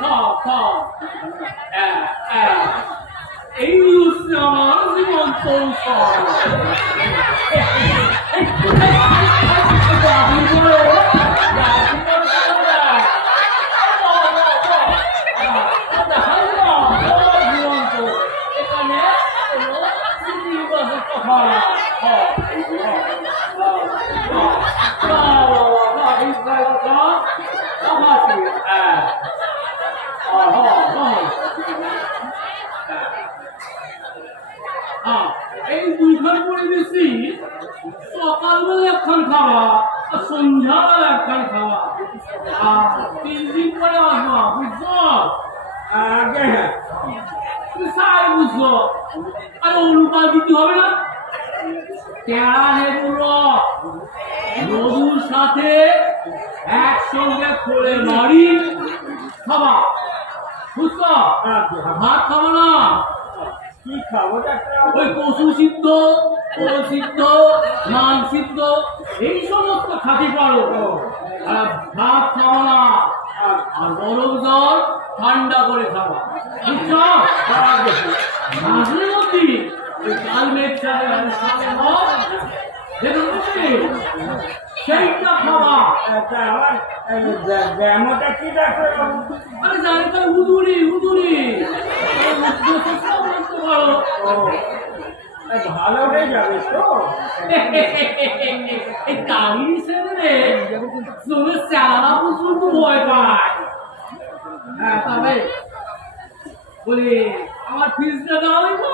থাক এই হচ্ছে আমার জীবন কৌশল এখানে এই দুইখান করে দিচ্ছি সকালবেলা একখান খাওয়া আর সন্ধ্যাবেলা একখান খাওয়া আর 3 দিন পরে আসবা বুঝছো আগে হ্যাঁ তুমি সাই বুঝছো আরে অনুপাত দিতে হবে না তেরা নেবুলো মধুর সাথে একসঙ্গে খোলে মারি খাবা বুঝছো ভাত খাবো না কি খাবো ডাক্তার ওই পশু সিদ্ধ পোল সিদ্ধ ধান সিদ্ধ এই সমস্ত খাতি পারো আর ভাত খাওয়া না আর গরম জল ঠান্ডা করে খাওয়া বুঝছো মাঝে মধ্যে ওই কাল মেঘ সেইটা খাওয়া আমার ব্যায়ামটা কি ডাক্তার আরে জানি তো উদুরি পারো ভালো হয়ে যাবে তো এই কালি ছেলে তুমি চালা পর্যন্ত ভয় পায় হ্যাঁ তবে বলি আমার ফিজটা দেওয়া হইব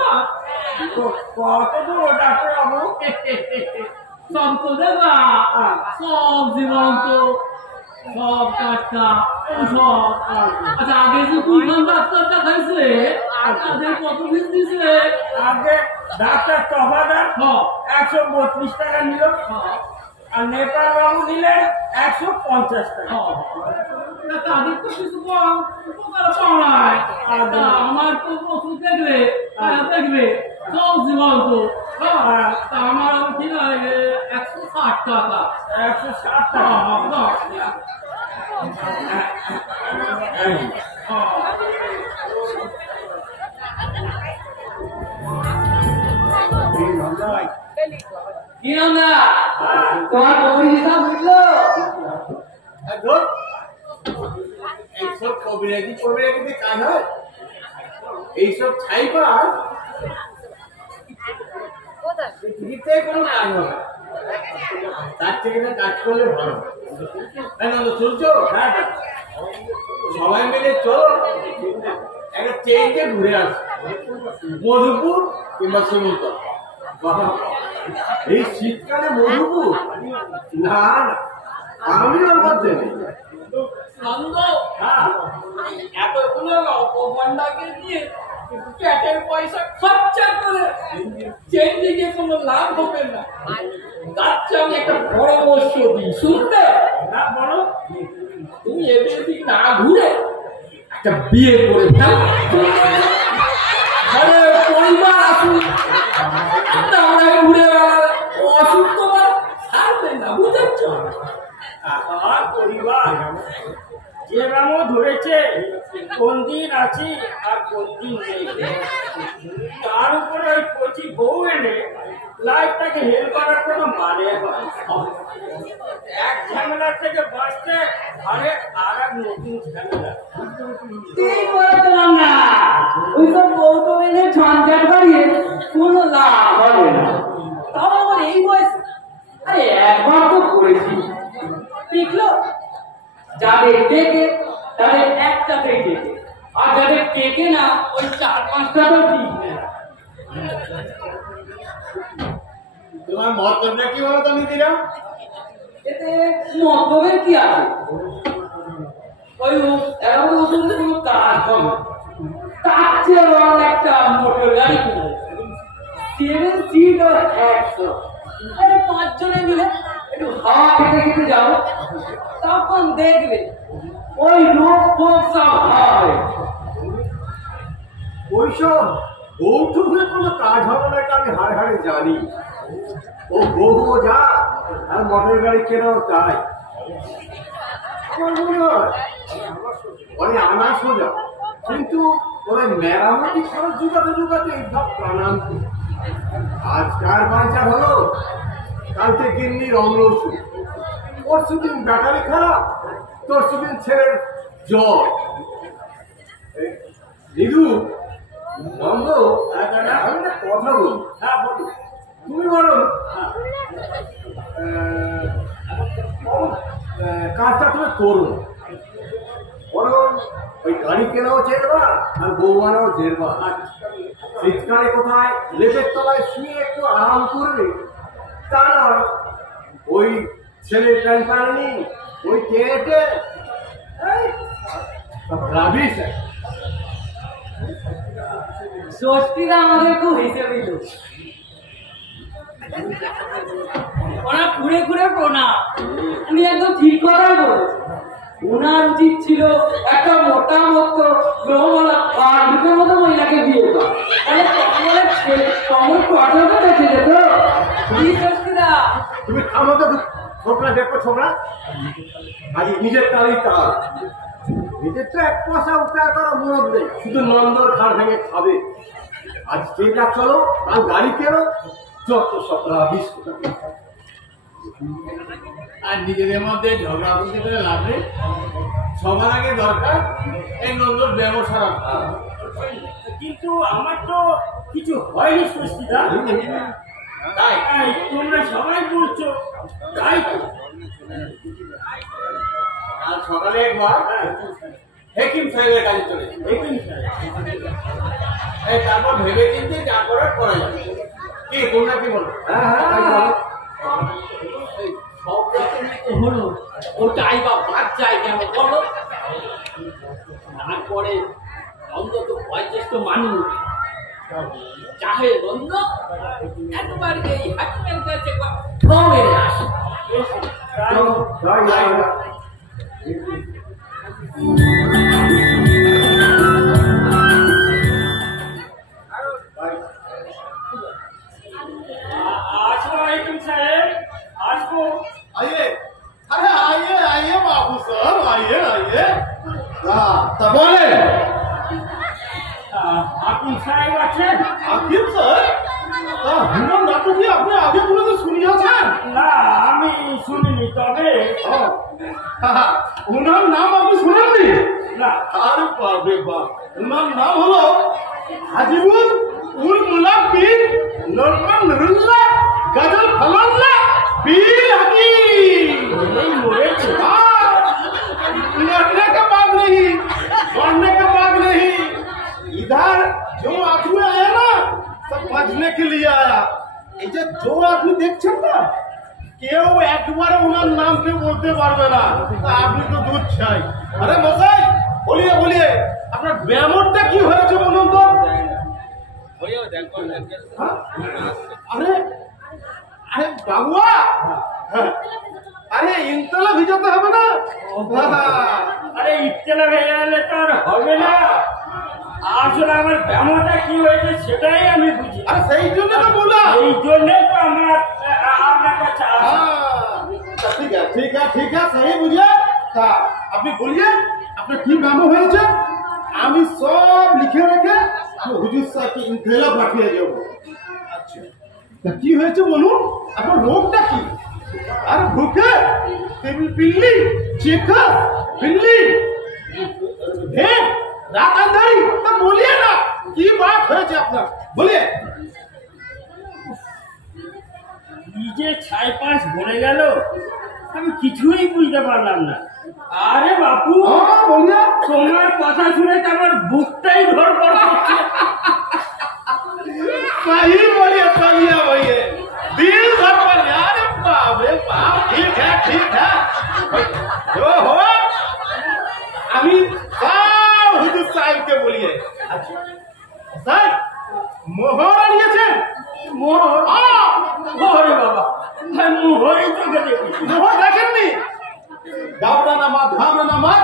কত দূর ডাক্তার বাবু সব তো দেবা সব জীবন্ত সব টাটকা সব আচ্ছা আগে যে দুইখান ডাক্তারটা খাইছে তাদের কত ফিস দিছে আগে ডাক্তার তফাদার 132 টাকা নিল আর নেপাল বাবু দিলেন 150 টাকা। তাদের তো কিছু কম উপকার পাওয়ায় আমার তো ওষুধ দেখবে দেখবে সবজি বলতো তা আমার ঠিক আছে 160 টাকা 160 টাকা। কি না তোমার কবি হিসাব বুঝলো এইসব কবিরাজিতে কাজ হয়, এইসব ছাইপার পৃথিবীতে কোনো কাজ হবে না। তার থেকে না কাজ করলে ভালো। শুনছো? সবাই মিলে চলো একটা ট্রেনকে ঘুরে আসো, মধুপুর কিংবা শিমুলতলা। এই শীতকালে মধুপুর না না, আমি ওর মধ্যে নেই। নন্দ এতগুলো অপমানটাকে দিয়ে পেটের পয়সা খরচা করে চেঞ্জে গিয়ে কোনো লাভ হবে না। যাচ্ছে আমি একটা পরামর্শ দিই, শুনবে? না বলো। তুমি এদিক না ঘুরে একটা বিয়ে করে ফেলো, ঘরে পরিবার আসুন, আমরা ঘুরে অসুখ তোমার ছাড়বে না, বুঝেছ? আর পরিবার যে রামও ধরেছে কোন দিন আছি আর কোন দিন নেই, তার উপরে ওই কচি বউ এনে লাইফটাকে হেল করার কোনো মানে হয়? এক ঝামেলার থেকে বাঁচতে আরে আর এক নতুন ঝামেলা। ঠিক বলেছিলাম না, ওইসব বউটো এনে ঝঞ্ঝাট বাড়িয়ে কোনো লাভ হবে না। তাও আমার এই বয়স, আরে একবার তো করেছি, দেখলো? যাদের টেকে তাদের একটাতেই টেকে, আর যাদের টেকে না ওই 4-5টা তো টিকবে না। তোমার মতলবটা কি বলো তো নিতিরাম? এতে মতলবের কি আছে? ওই এরকম ওষুধ কোনো কাজ হবে না। তার চেয়ে বরং একটা মোটর গাড়ি কিনে 7 সিট আর 100, 5 জনে মিলে একটু হাওয়া খেতে খেতে যাবো, তখন দেখবে ওই রোগ ফোক সব হবে। ওইসব বৌঠুকে কোনো কাজ হবে না, এটা আমি হাড়ে হাড়ে জানি। ও বহু যা আর মোটর গাড়ি কেনাও তাই। আমার মনে হয় ওই আনা সোজা, কিন্তু ওরা মেরামতি খরচ জোগাতে এই সব প্রাণান্ত। আজকার বাঞ্চার হলো, কালকে গিন্নির অম্লসু, পরশু দিন ব্যাটারি খারাপ, তরশু দিন ছেলের জ্বর। দিদু নন্দ, আমি একটা কথা বলি। হ্যাঁ বলো। তুমি বলো কাজটা তুমি করো, বরং ওই গাড়ি কেনাও চেরবা আর বউ আনাও চেরবা। শীতকালে কোথায় লেপের তলায় শুয়ে একটু আরাম করবে, তা নয় ওই ছেলের প্যান্টানি ওই টেটে রাবিশ। ষষ্ঠীরা আমাদের খুব হেসে দিল, ওরা ঘুরে ঘুরে প্রণাম। আমি একদম ঠিক কথাই বলেছি, ওনার উচিত ছিল একটা মোটা মতো গ্রহমালা পাঁচের মতো মহিলাকে বিয়ে করা, তাহলে কমলের কমল কঠোরটা দেখে যেত। ষষ্ঠীরা তুমি থামো তো ছোকরা, দেখো ছোকরা, আজ নিজের তালেই তাল, নিজের তো এক পয়সা উপায় করা মনে নেই, শুধু নন্দর ঘাড় ভেঙে খাবে। আজ ট্রেনটা চলো, কাল গাড়ি কেনো, যত সব রাবিশ। আর নিজেদের মধ্যে ঝগড়া করতে পেরে লাভ নেই। সবার আগে দরকার এই নন্দর ব্যবসা রাখা। কিন্তু আমার তো কিছু হয়নি ষষ্ঠীদা। তাই তোমরা সবাই বলছো তাই তো। কাল সকালে একবার হেকিম সাহেবের কাছে চলে যাই। হেকিম সাহেব, এই তারপর ভেবে চিন্তে যা করার করা যাবে। কি তোমরা কি বলো? হ্যাঁ সব রকমই হলো, ওটাই বা বাদ যায় কেন বলো? তারপরে অন্তত বয়োজ্যেষ্ঠ মানুষ চাহে বন্ধ একবার এই হাকিমের কাছে মেরে আসো। আসবো হাকিম সাহেব, আসবো। आइए, अरे आइए आइए बाबू साहब, आइए आइए। हाँ, तो बोले হাকিম সাহেব আছেন? आखिर सर হিরণ নাটক কি আপনি আগে কোনোদিন শুনিয়েছেন? না, আমি শুনিনি, তবে ওনার নাম আপনি শুনেননি? না। আরে বাপ রে বাপ, ওনার নাম হলো হাজিবুল উল মুলাব্বিন নরমান নুরুল্লাহ গজল ফলাল্লাহ পীর হাকিম। এই মরেছে। मरने का बात नहीं, मरने का बात नहीं, इधर जो आदमी आया ना सब बचने के लिए आया। এই যে जो आदमी দেখছেন না, কেউ একবারে ওনার নাম কেউ বলতে পারবে না। তা আপনি তো দুধ চাই। আরে মশাই, বলিয়ে বলিয়ে আপনার ব্যায়ামটা কি হয়েছে বলুন তো? হ্যাঁ? আরে আরে বাবুয়া, হ্যাঁ, আরে ইনতলা ভিজাতে হবে না? আরে ইত্তেলা ভেঙে গেলে তো আর হবে না। আসলে আমার ব্যায়ামটা কি হয়েছে সেটাই আমি বুঝি। আরে সেই জন্য তো বললাম। এই জন্যই তো আমার আপনার কাছে আসা। ঠিক আছে ঠিক আছে ঠিক আছে, সেই বুঝে তা আপনি বলিয়ে আপনার কি নাম হয়েছে, আমি সব লিখে রেখে আমি হুজুর সাহেবকে ইনতলা পাঠিয়ে দেবো। আচ্ছা, তা কি হয়েছে বলুন, আপনার রোগটা কি? আর ভুকে পিল্লি চেকা পিল্লি হ্যাঁ রাত আন্ধারি, তা বলিয়ে না কি বাত হয়েছে আপনার, বলিয়ে। নিজে ছাই পাঁচ ভরে গেল, আমি কিছুই বুঝতে পারলাম না। আরে বাপু, বলিয়ে তোমার কথা শুনে তো আমার বুকটাই ধরপড় করছে। सही बोलिए बोलिए भैया, दिल भर पर यार बाप रे बाप, ठीक है जो हो अभी सब हुजूर साहिब के बोलिए। अच्छा सर, मोहर आनिए মোহর? ওরে বাবা, আমি মোহরই চোখে দেখি। মোহর দেখেননি? ঘাবড়া নামা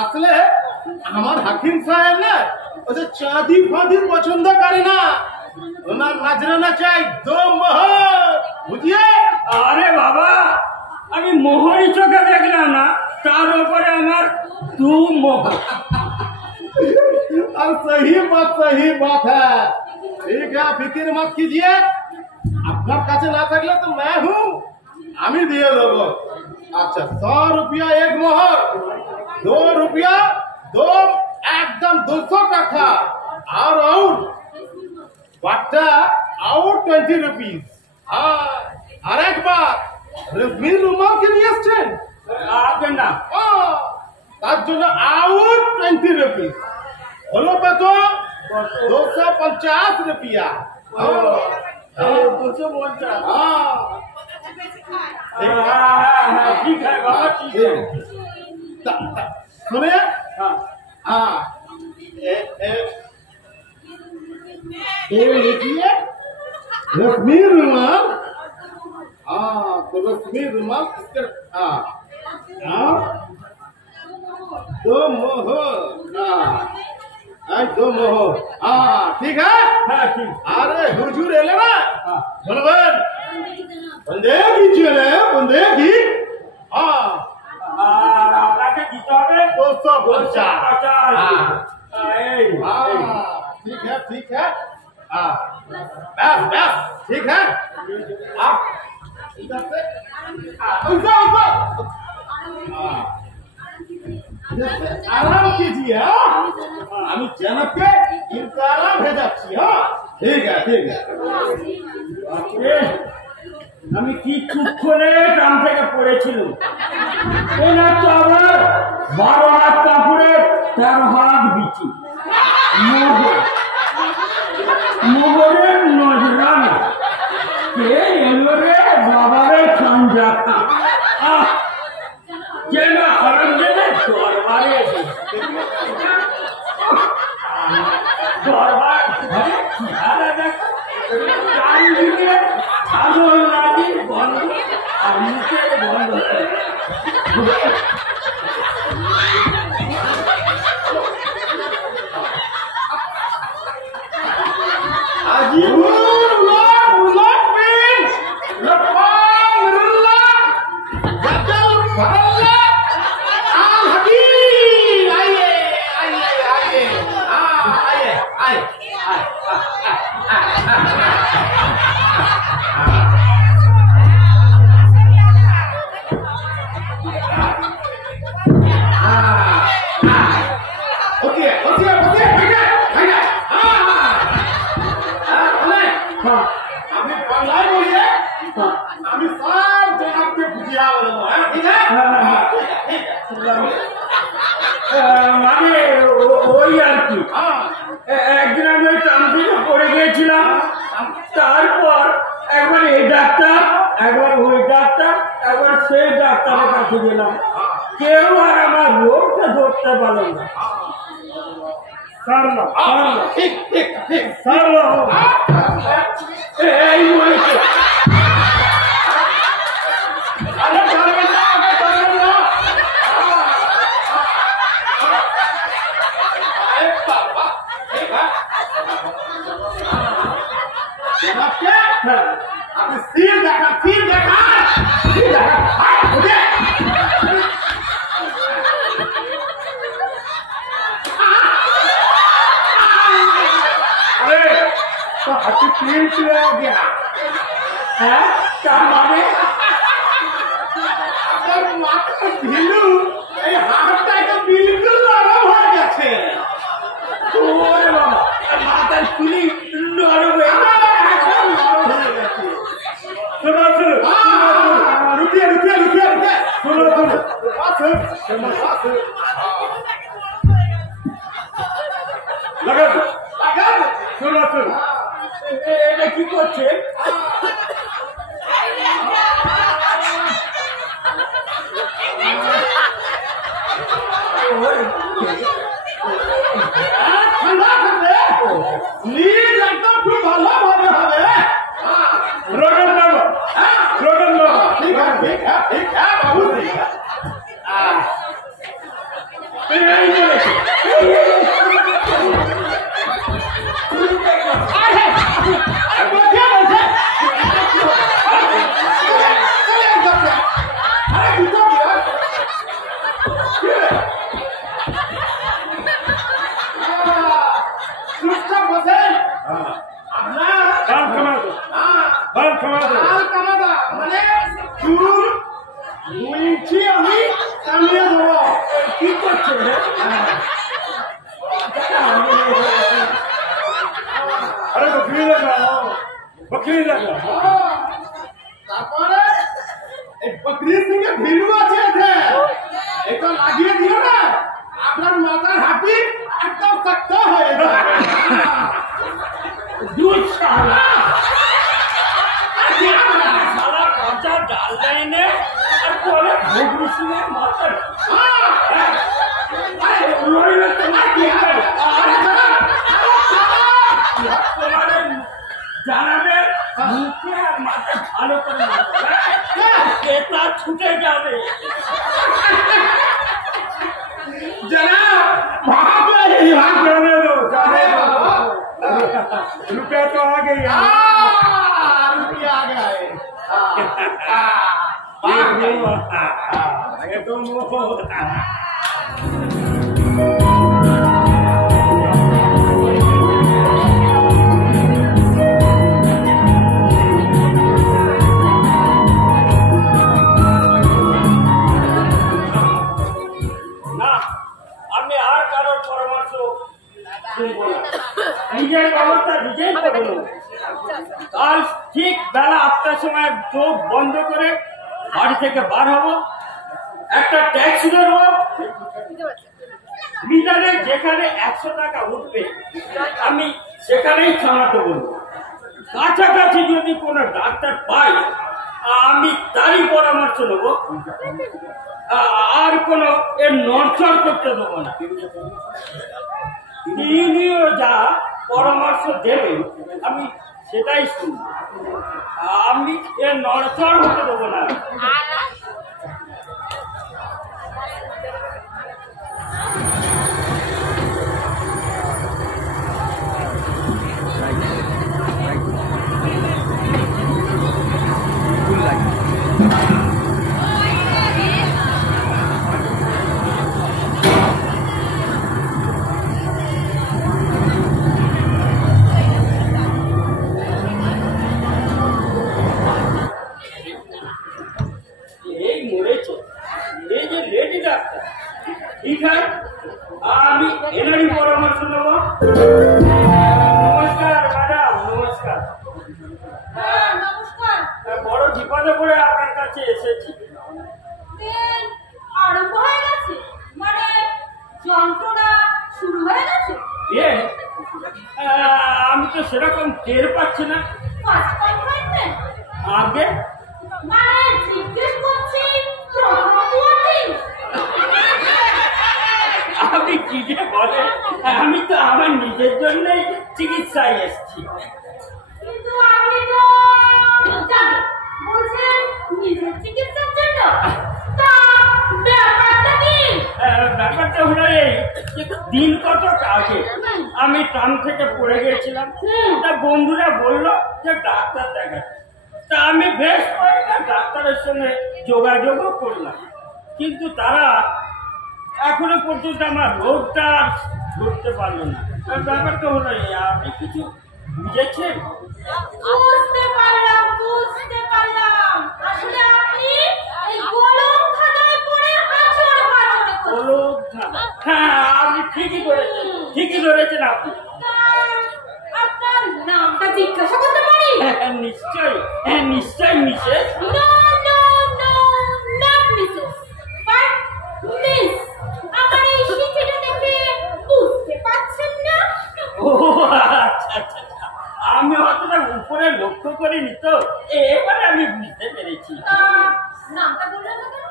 আসলে আমার হাকিম সাহেব না ওই যে চাঁদি ফাঁদি পছন্দ করে না, ওনার নাজরানা চাই দো মোহর, বুঝিয়ে? আরে বাবা, আমি মোহরই চোখে দেখলাম না, তার উপরে আমার দু মোহর। और सही बात है, ठीक है, फिक्र मत कीजिए, আপনার কাছে না থাকলে তো मैं हूँ, আমি দিয়ে দেবো। अच्छा 100 रुपया एक मोहर, 2 रुपया दो, एकदम 200 টাকা, और বাট্টা और 20 रुपीज। हाँ, আর একবার রুমির রুমালকে নিয়ে আসছেন আপনার না? তার জন্য और 20 रुपीज হলো কত? 250 रुपया। 250। हाँ ठीक है बाबा, ठीक है। सुने, हाँ ये लिखिए रश्मि रुमाल। हाँ, तो रश्मि रुमाल इसके दो मोहर, दो मोहर, हाँ ठीक है। হ্যাঁ ঠিক। अरे हुजूर एले ना बोलबेन बंदेगी चले बंदेगी। हाँ, আর আপনাকে দিতে হবে 250। 50। हाँ এই, এই। ठीक है हाँ, बस ठीक है। आप इधर से आराम कीजिए। আমি জনাবকে ইনকালাম ভেজাচ্ছি। হ্যাঁ ঠিক আছে এ, আমি কি চুপ করে কাম থেকে পড়েছিলাম। এনার তো আবার 12 হাত কাপড়ে 13 হাত বিচি। মোহরের নজরানা কে এলো রে বাবারে খানজাকা। যেন আরামজানের দরবারে এসেছে। দরবার মানে ওই আর কি একদিন আমি ওই তান্ত্রিকে পড়ে গিয়েছিলাম, তারপর একবার এই ডাক্তার, একবার ওই ডাক্তার, একবার সেই ডাক্তারের কাছে গেলাম, কেউ আর আমার রোগটা ধরতে পারল না। এই বলেছে আপনি সিল দেখা ঢিলু এই হাতটা একটা বিলকুল নরম হয়ে গেছে। মাথার খুলি নরম হয়ে গেছে। এটা কি করছে? একদম খুব ভালো ভাবে হবে। ঠিক আছে বাবু, মানে চুল 2 ইঞ্চি আমি কামিয়ে দেবো। কি করছে? আরে বকরি লাগা। তারপরে এই বকরি সিংহে ভিড়ু আছে, এটা লাগিয়ে দিও না, আপনার মাথার হাঁটি একদম শক্ত হয়ে যাবে। দুধ সারা সারা কাঁচা ডাল লাইনে আর পরে ভোগরু সিংহের মাথার জানাবে মুখে আর মাথা ভালো করে পেটা ছুটে যাবে। रुपया तो आ गई, रुपया आ गया है। तो না, আমি আর কারোর পরামর্শ শুনবো না, নিজের ব্যবস্থা নিজেই করবো। কাল ঠিক বেলা 8টার সময় চোখ বন্ধ করে বাড়ি থেকে বার হবো, একটা ট্যাক্সি ধরবো, মিটারে যেখানে 100 টাকা উঠবে আমি সেখানেই থামাতে বলবো। কাছাকাছি যদি কোনো ডাক্তার পাই আমি তারই পরামর্শ নেবো, আর কোনো এর নড়চড় করতে দেবো না। তিনিও যা পরামর্শ দেবেন আমি সেটাই শুনবো, আমি এর নড়চড় হতে দেবো না। এই মরেছে, এই যে লেডি ডাক্তার, ঠিক আছে আমি এনারই পরামর্শ নেব। নমস্কার ম্যাডাম, নমস্কার। নমস্কার। বড় বিপদে পড়ে আপনার কাছে এসেছি। তেল আরম্ভ হয়ে গেছে, মানে যন্ত্রণা শুরু হয়ে গেছে। আমি তো সেরকম টের পাচ্ছি না। ফার্স্ট কনফাইনমেন্ট আগে মানে জিজ্ঞেস করছি প্রথমটি। আপনি কি যে বলেন, আমি তো আমার নিজের জন্যই চিকিৎসায় এসেছি। কিন্তু আপনি তো জানেন বলছেন নিজের চিকিৎসার জন্য, তা ব্যাপারটা কি? ব্যাপারটা হলো এই যে দিন কতক আগে আমি ট্রাম থেকে পড়ে গেছিলাম। তা বন্ধুরা বললো যে ডাক্তার দেখাচ্ছে। তা আমি বেশ কয়েকটা ডাক্তারের সঙ্গে যোগাযোগও করলাম, কিন্তু তারা এখনো পর্যন্ত আমার রোগটা ধরতে পারলো না। আর ব্যাপারটা হলো এই, আপনি কিছু বুঝেছেন? বুঝতে পারলাম, বুঝতে পারলাম। আসলে আপনি এই গোলক ধাঁধায় পড়ে হাঁচড় হাঁচড় করছেন। হ্যাঁ, আপনি ঠিকই ধরেছেন, ঠিকই ধরেছেন আপনি। তা আপনার নামটা জিজ্ঞাসা করতে পারি? নিশ্চয়ই, নিশ্চয়ই Mrs. No no no, not Mrs, but miss. আমার এই চিঠিটা দেখে বুঝতে পারছেন না? ও আচ্ছা আচ্ছা আচ্ছা। আমি অতটা উপরে লক্ষ্য করিনি তো, এবারে আমি বুঝতে পেরেছি। তা নামটা বললেন না কেন?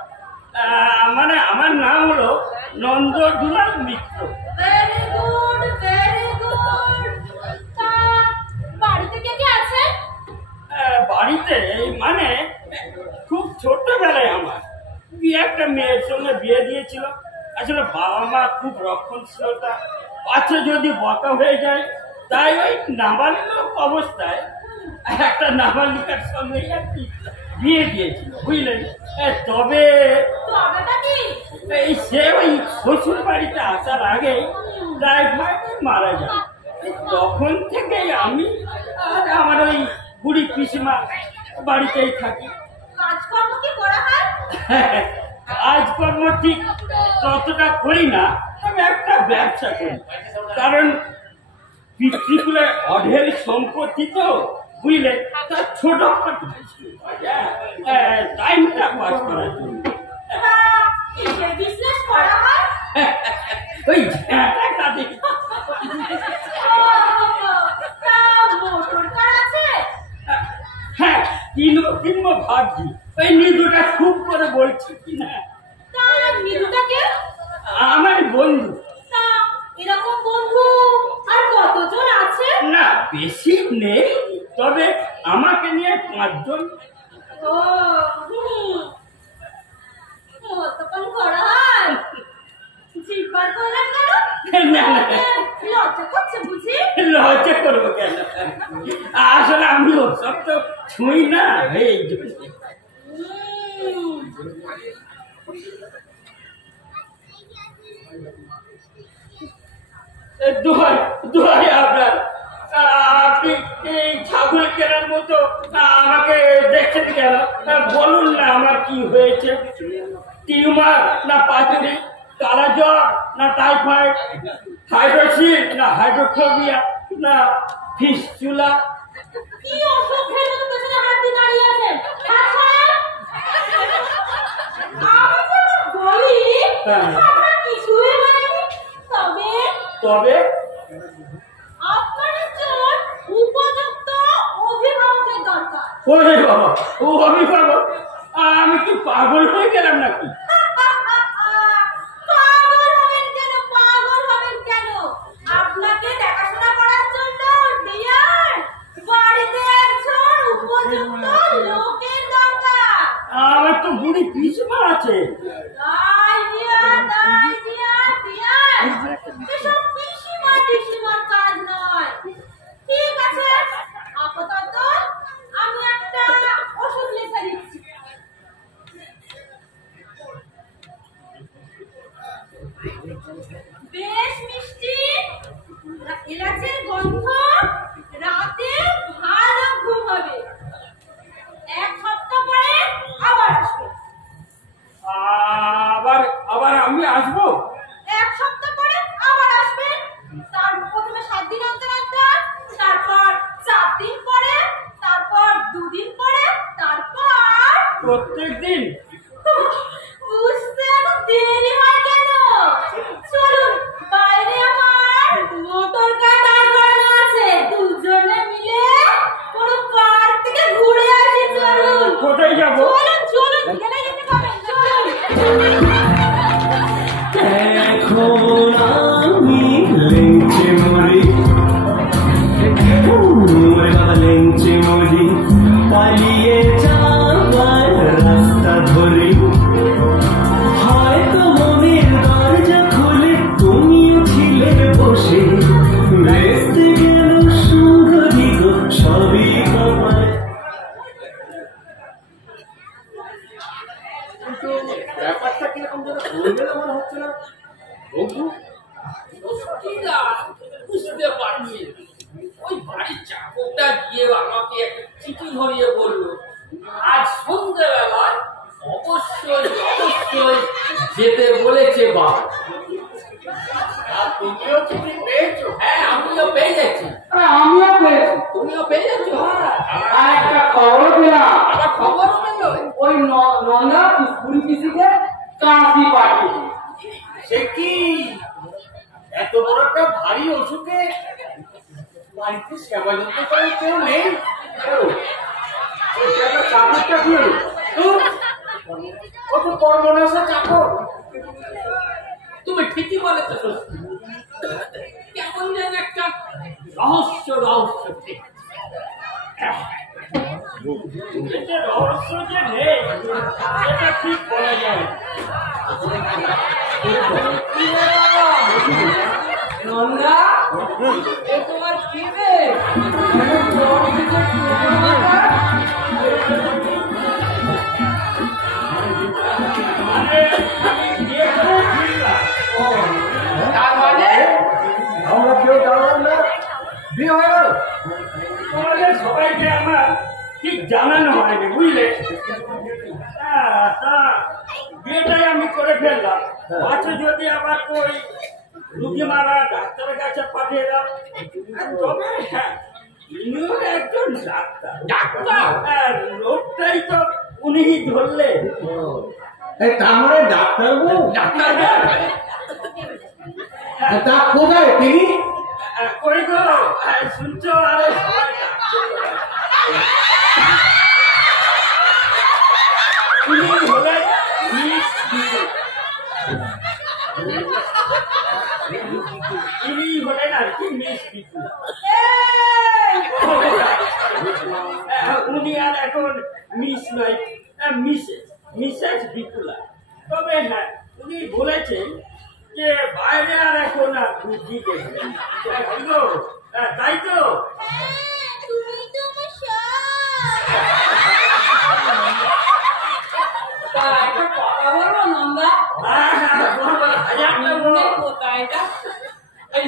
মানে আমার নাম হলো Nandadulal Mitra. Very good, very good. তা বাড়িতে কে কে আছে? বাড়িতে মানে খুব ছোট্টবেলায় আমার একটা মেয়ের সঙ্গে বিয়ে দিয়েছিল। আসলে বাবা মা খুব রক্ষণশীলতা, পাছে যদি বকা হয়ে যায়, তাই ওই নাবালিক অবস্থায় একটা নাবালিকার সঙ্গে আর কি বিয়ে দিয়েছিল, বুঝলেন। তবে তবেটা কি? এই সে ওই শ্বশুর বাড়িতে আসার আগে টাইফয়েডে মারা যায়। তখন থেকেই আমি আর আমার ওই বুড়ি পিসিমা বাড়িতেই থাকি। কাজকর্ম কি করা হয়? কাজকর্ম ঠিক ততটা করি না, তবে একটা ব্যবসা করি। কারণ পিতৃকুলের অঢেল সম্পত্তি তো, বুঝলে, তার ছোট টাইমটা পাস করার জন্য তা কিসের বিজনেস করা হয়? ওই কাজে। তা মোটর কার আছে? হ্যাঁ, কিনবো ভাবছি। ওই নিদুটা খুব করে বলছি কিনা। তা মৃদুটা কে? আমার বন্ধু। তা এরকম বন্ধু আর কতজন আছে? না, বেশি নেই, তবে আমাকে নিয়ে 5 জন। ও তখন করা হয়। জিব্বার করলেন কেন? না, না, লজ্জা করছে বুঝি? লজ্জা করবো কেন? আসলে আমি ওসব তো ছুঁই না, এই জন্য। দোহাই আপনার, আপনি এই ছাগল কেনার মতো আমাকে দেখছেন কেন? বলুন না আমার কি হয়েছে। টিউমার না পাথরি, কালা জ্বর না টাইফয়েড, হাইড্রোসিল না হাইড্রোফোবিয়া না ফিস্টুলা? কি অসুখের মতো পেছনে হাত দিয়ে দাঁড়িয়ে আছেন? হাত সরান। আমি যেন বলি আপনার কিছুই হয়নি, তবে আপনার একজন উপযুক্ত অভিভাবকের দরকার। ওরে বাবা, ও অভিভাবক? আমি কি পাগল হয়ে গেলাম নাকি? পাগল হবেন কেন, পাগল হবেন কেন? আপনাকে দেখাশোনা করার জন্য ডিয়ার বাড়িতে একজন উপযুক্ত লোকের দরকার। আমার তো বুড়ি পিছমা আছে। তাই ডিয়ার বেশ মিষ্টি, এলাচের গন্ধ, রাতে ভালো ঘুম হবে। 1 সপ্তাহ পরে আবার আসবে। আবার আমি আসবো? 1 সপ্তাহ পরে আবার আসবেন। তার প্রথমে 7 দিন অন্তর অন্তর, তারপর 4 দিন পরে, তারপর 2 দিন পরে, তারপর প্রত্যেক দিন? বুঝতে এত দেরি হয় কেন? চলুন, বাইরে আমার মোটর কার দাঁড় করানো আছে, দুজনে মিলে পুরো পার্ক থেকে ঘুরে আসি। চলুন। কোথায় যাবো? চলুন, গেলে যেতে পাবেন। চলুন। এখন আমি লেঞ্চে মরি, লেঞ্চে মরি, পালিয়ে যাবার রাস্তা ধরি। হয়তো মনের দরজা খুলে তুমিও ছিলে বসে, বেসতে গেল সুন্দরী গো সবই কপালে। কিন্তু ব্যাপারটা কিরকম যেন বলবে না মনে হচ্ছে না। বন্ধু, বুঝতে পারছি। ওই বাড়ির চাকরটা গিয়ে আমাকে একটা চিঠি ধরিয়ে বললো আজ সন্ধ্যেবেলায় অবশ্যই যেতে বলেছে বাবা। তুমিও চিঠি পেয়েছো? হ্যাঁ, আমিও পেয়ে যাচ্ছি। আমিও পেয়েছি। তুমিও পেয়ে যাচ্ছ? আর একটা খবর পেলাম, আবার খবরও পেল। ওই নন্দা পুষ্পুরি পিসিকে কাঁচি পাঠিয়ে। সে কি এত বড় একটা ভারী অসুখে বাড়িতে সেবা যত্ন করে কেউ নেই? চাকরটা কি হলো? ও তো কর্মনাশা চাকর। তুমি ঠিকই বলেছো ষষ্ঠী। কেমন যেন একটা রহস্য এটা রহস্য যে নেই এটা ঠিক বলা যায়। নন্দা, এ তোমার কি রে? তার মানে আমরা কেউ জানলাম না, বিয়ে হয়ে গেল। তোমাদের সবাইকে আমার ঠিক জানানো হয়নি, বুঝলে? বিয়েটাই আমি করে ফেললাম। আচ্ছা, যদি আবার ওই রুগী মারা ডাক্তারের কাছে পাঠিয়ে দাও। তবে হ্যাঁ, ইনিও একজন ডাক্তার। লোকটাই তো উনি ধরলে। তার মানে ডাক্তার বউ? ডাক্তার তা কোথায় তিনি? কই গো, শুনছো? আরে সবাই ডাকছে। উনি হলেন মিস বিপুল। ইনি হলেন আর কি মিস বিপুল। উনি আর এখন মিস নয়, মিসেস বিপুলা। তবে হ্যাঁ, উনি বলেছেন যে বাইরে আর এখন আর বুদ্ধি দেখবেন। তাই তো? তুমি তো আমার সব। একটা কথা বলবো নন্দা? কোথায় এটা? এই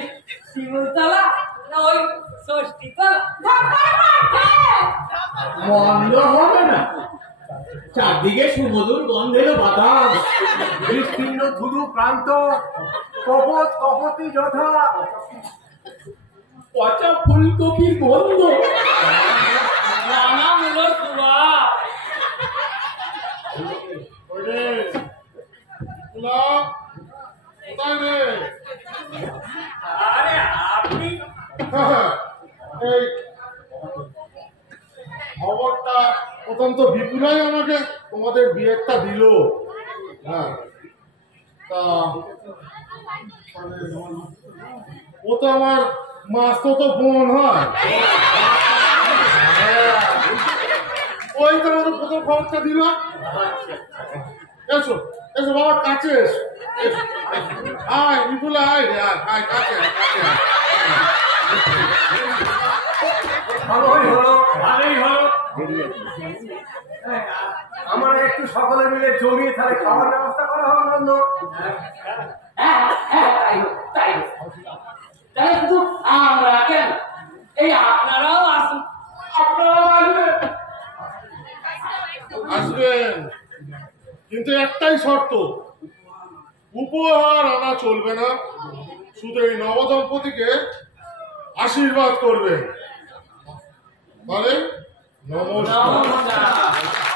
শিমুলতলা না ওই ষষ্ঠীতলা? বন্ধ হবে না, চারদিকে সুমধুর গন্ধের বাতাস, বিস্তীর্ণ ধুধু প্রান্ত, কপত কপতি যথা, পচা ফুলকপির গন্ধ, নানা মূলর সুবাস। আরে আপনি এই খবরটা অত্যন্ত বিপুলাই আমাকে তোমাদের বিয়েটা দিল। হ্যাঁ, তা ও তো আমার মাসতো বোন হয়। ওই তো আমাদের প্রথম খবরটা দিল। এসো এসো বাবা, কাছে এসো। আয় বিপুলা, আয় রে, আয় কাছে কাছে। ভালোই হলো। ভালোই হলো। আমরা একটু সকলে মিলে জমিয়ে তাহলে খাওয়ার ব্যবস্থা করা হবে। নন্দ, হ্যাঁ, শর্ত, উপহার আনা চলবে না, শুধু এই নবদম্পতিকে আশীর্বাদ করবে। বলে নমস্কার।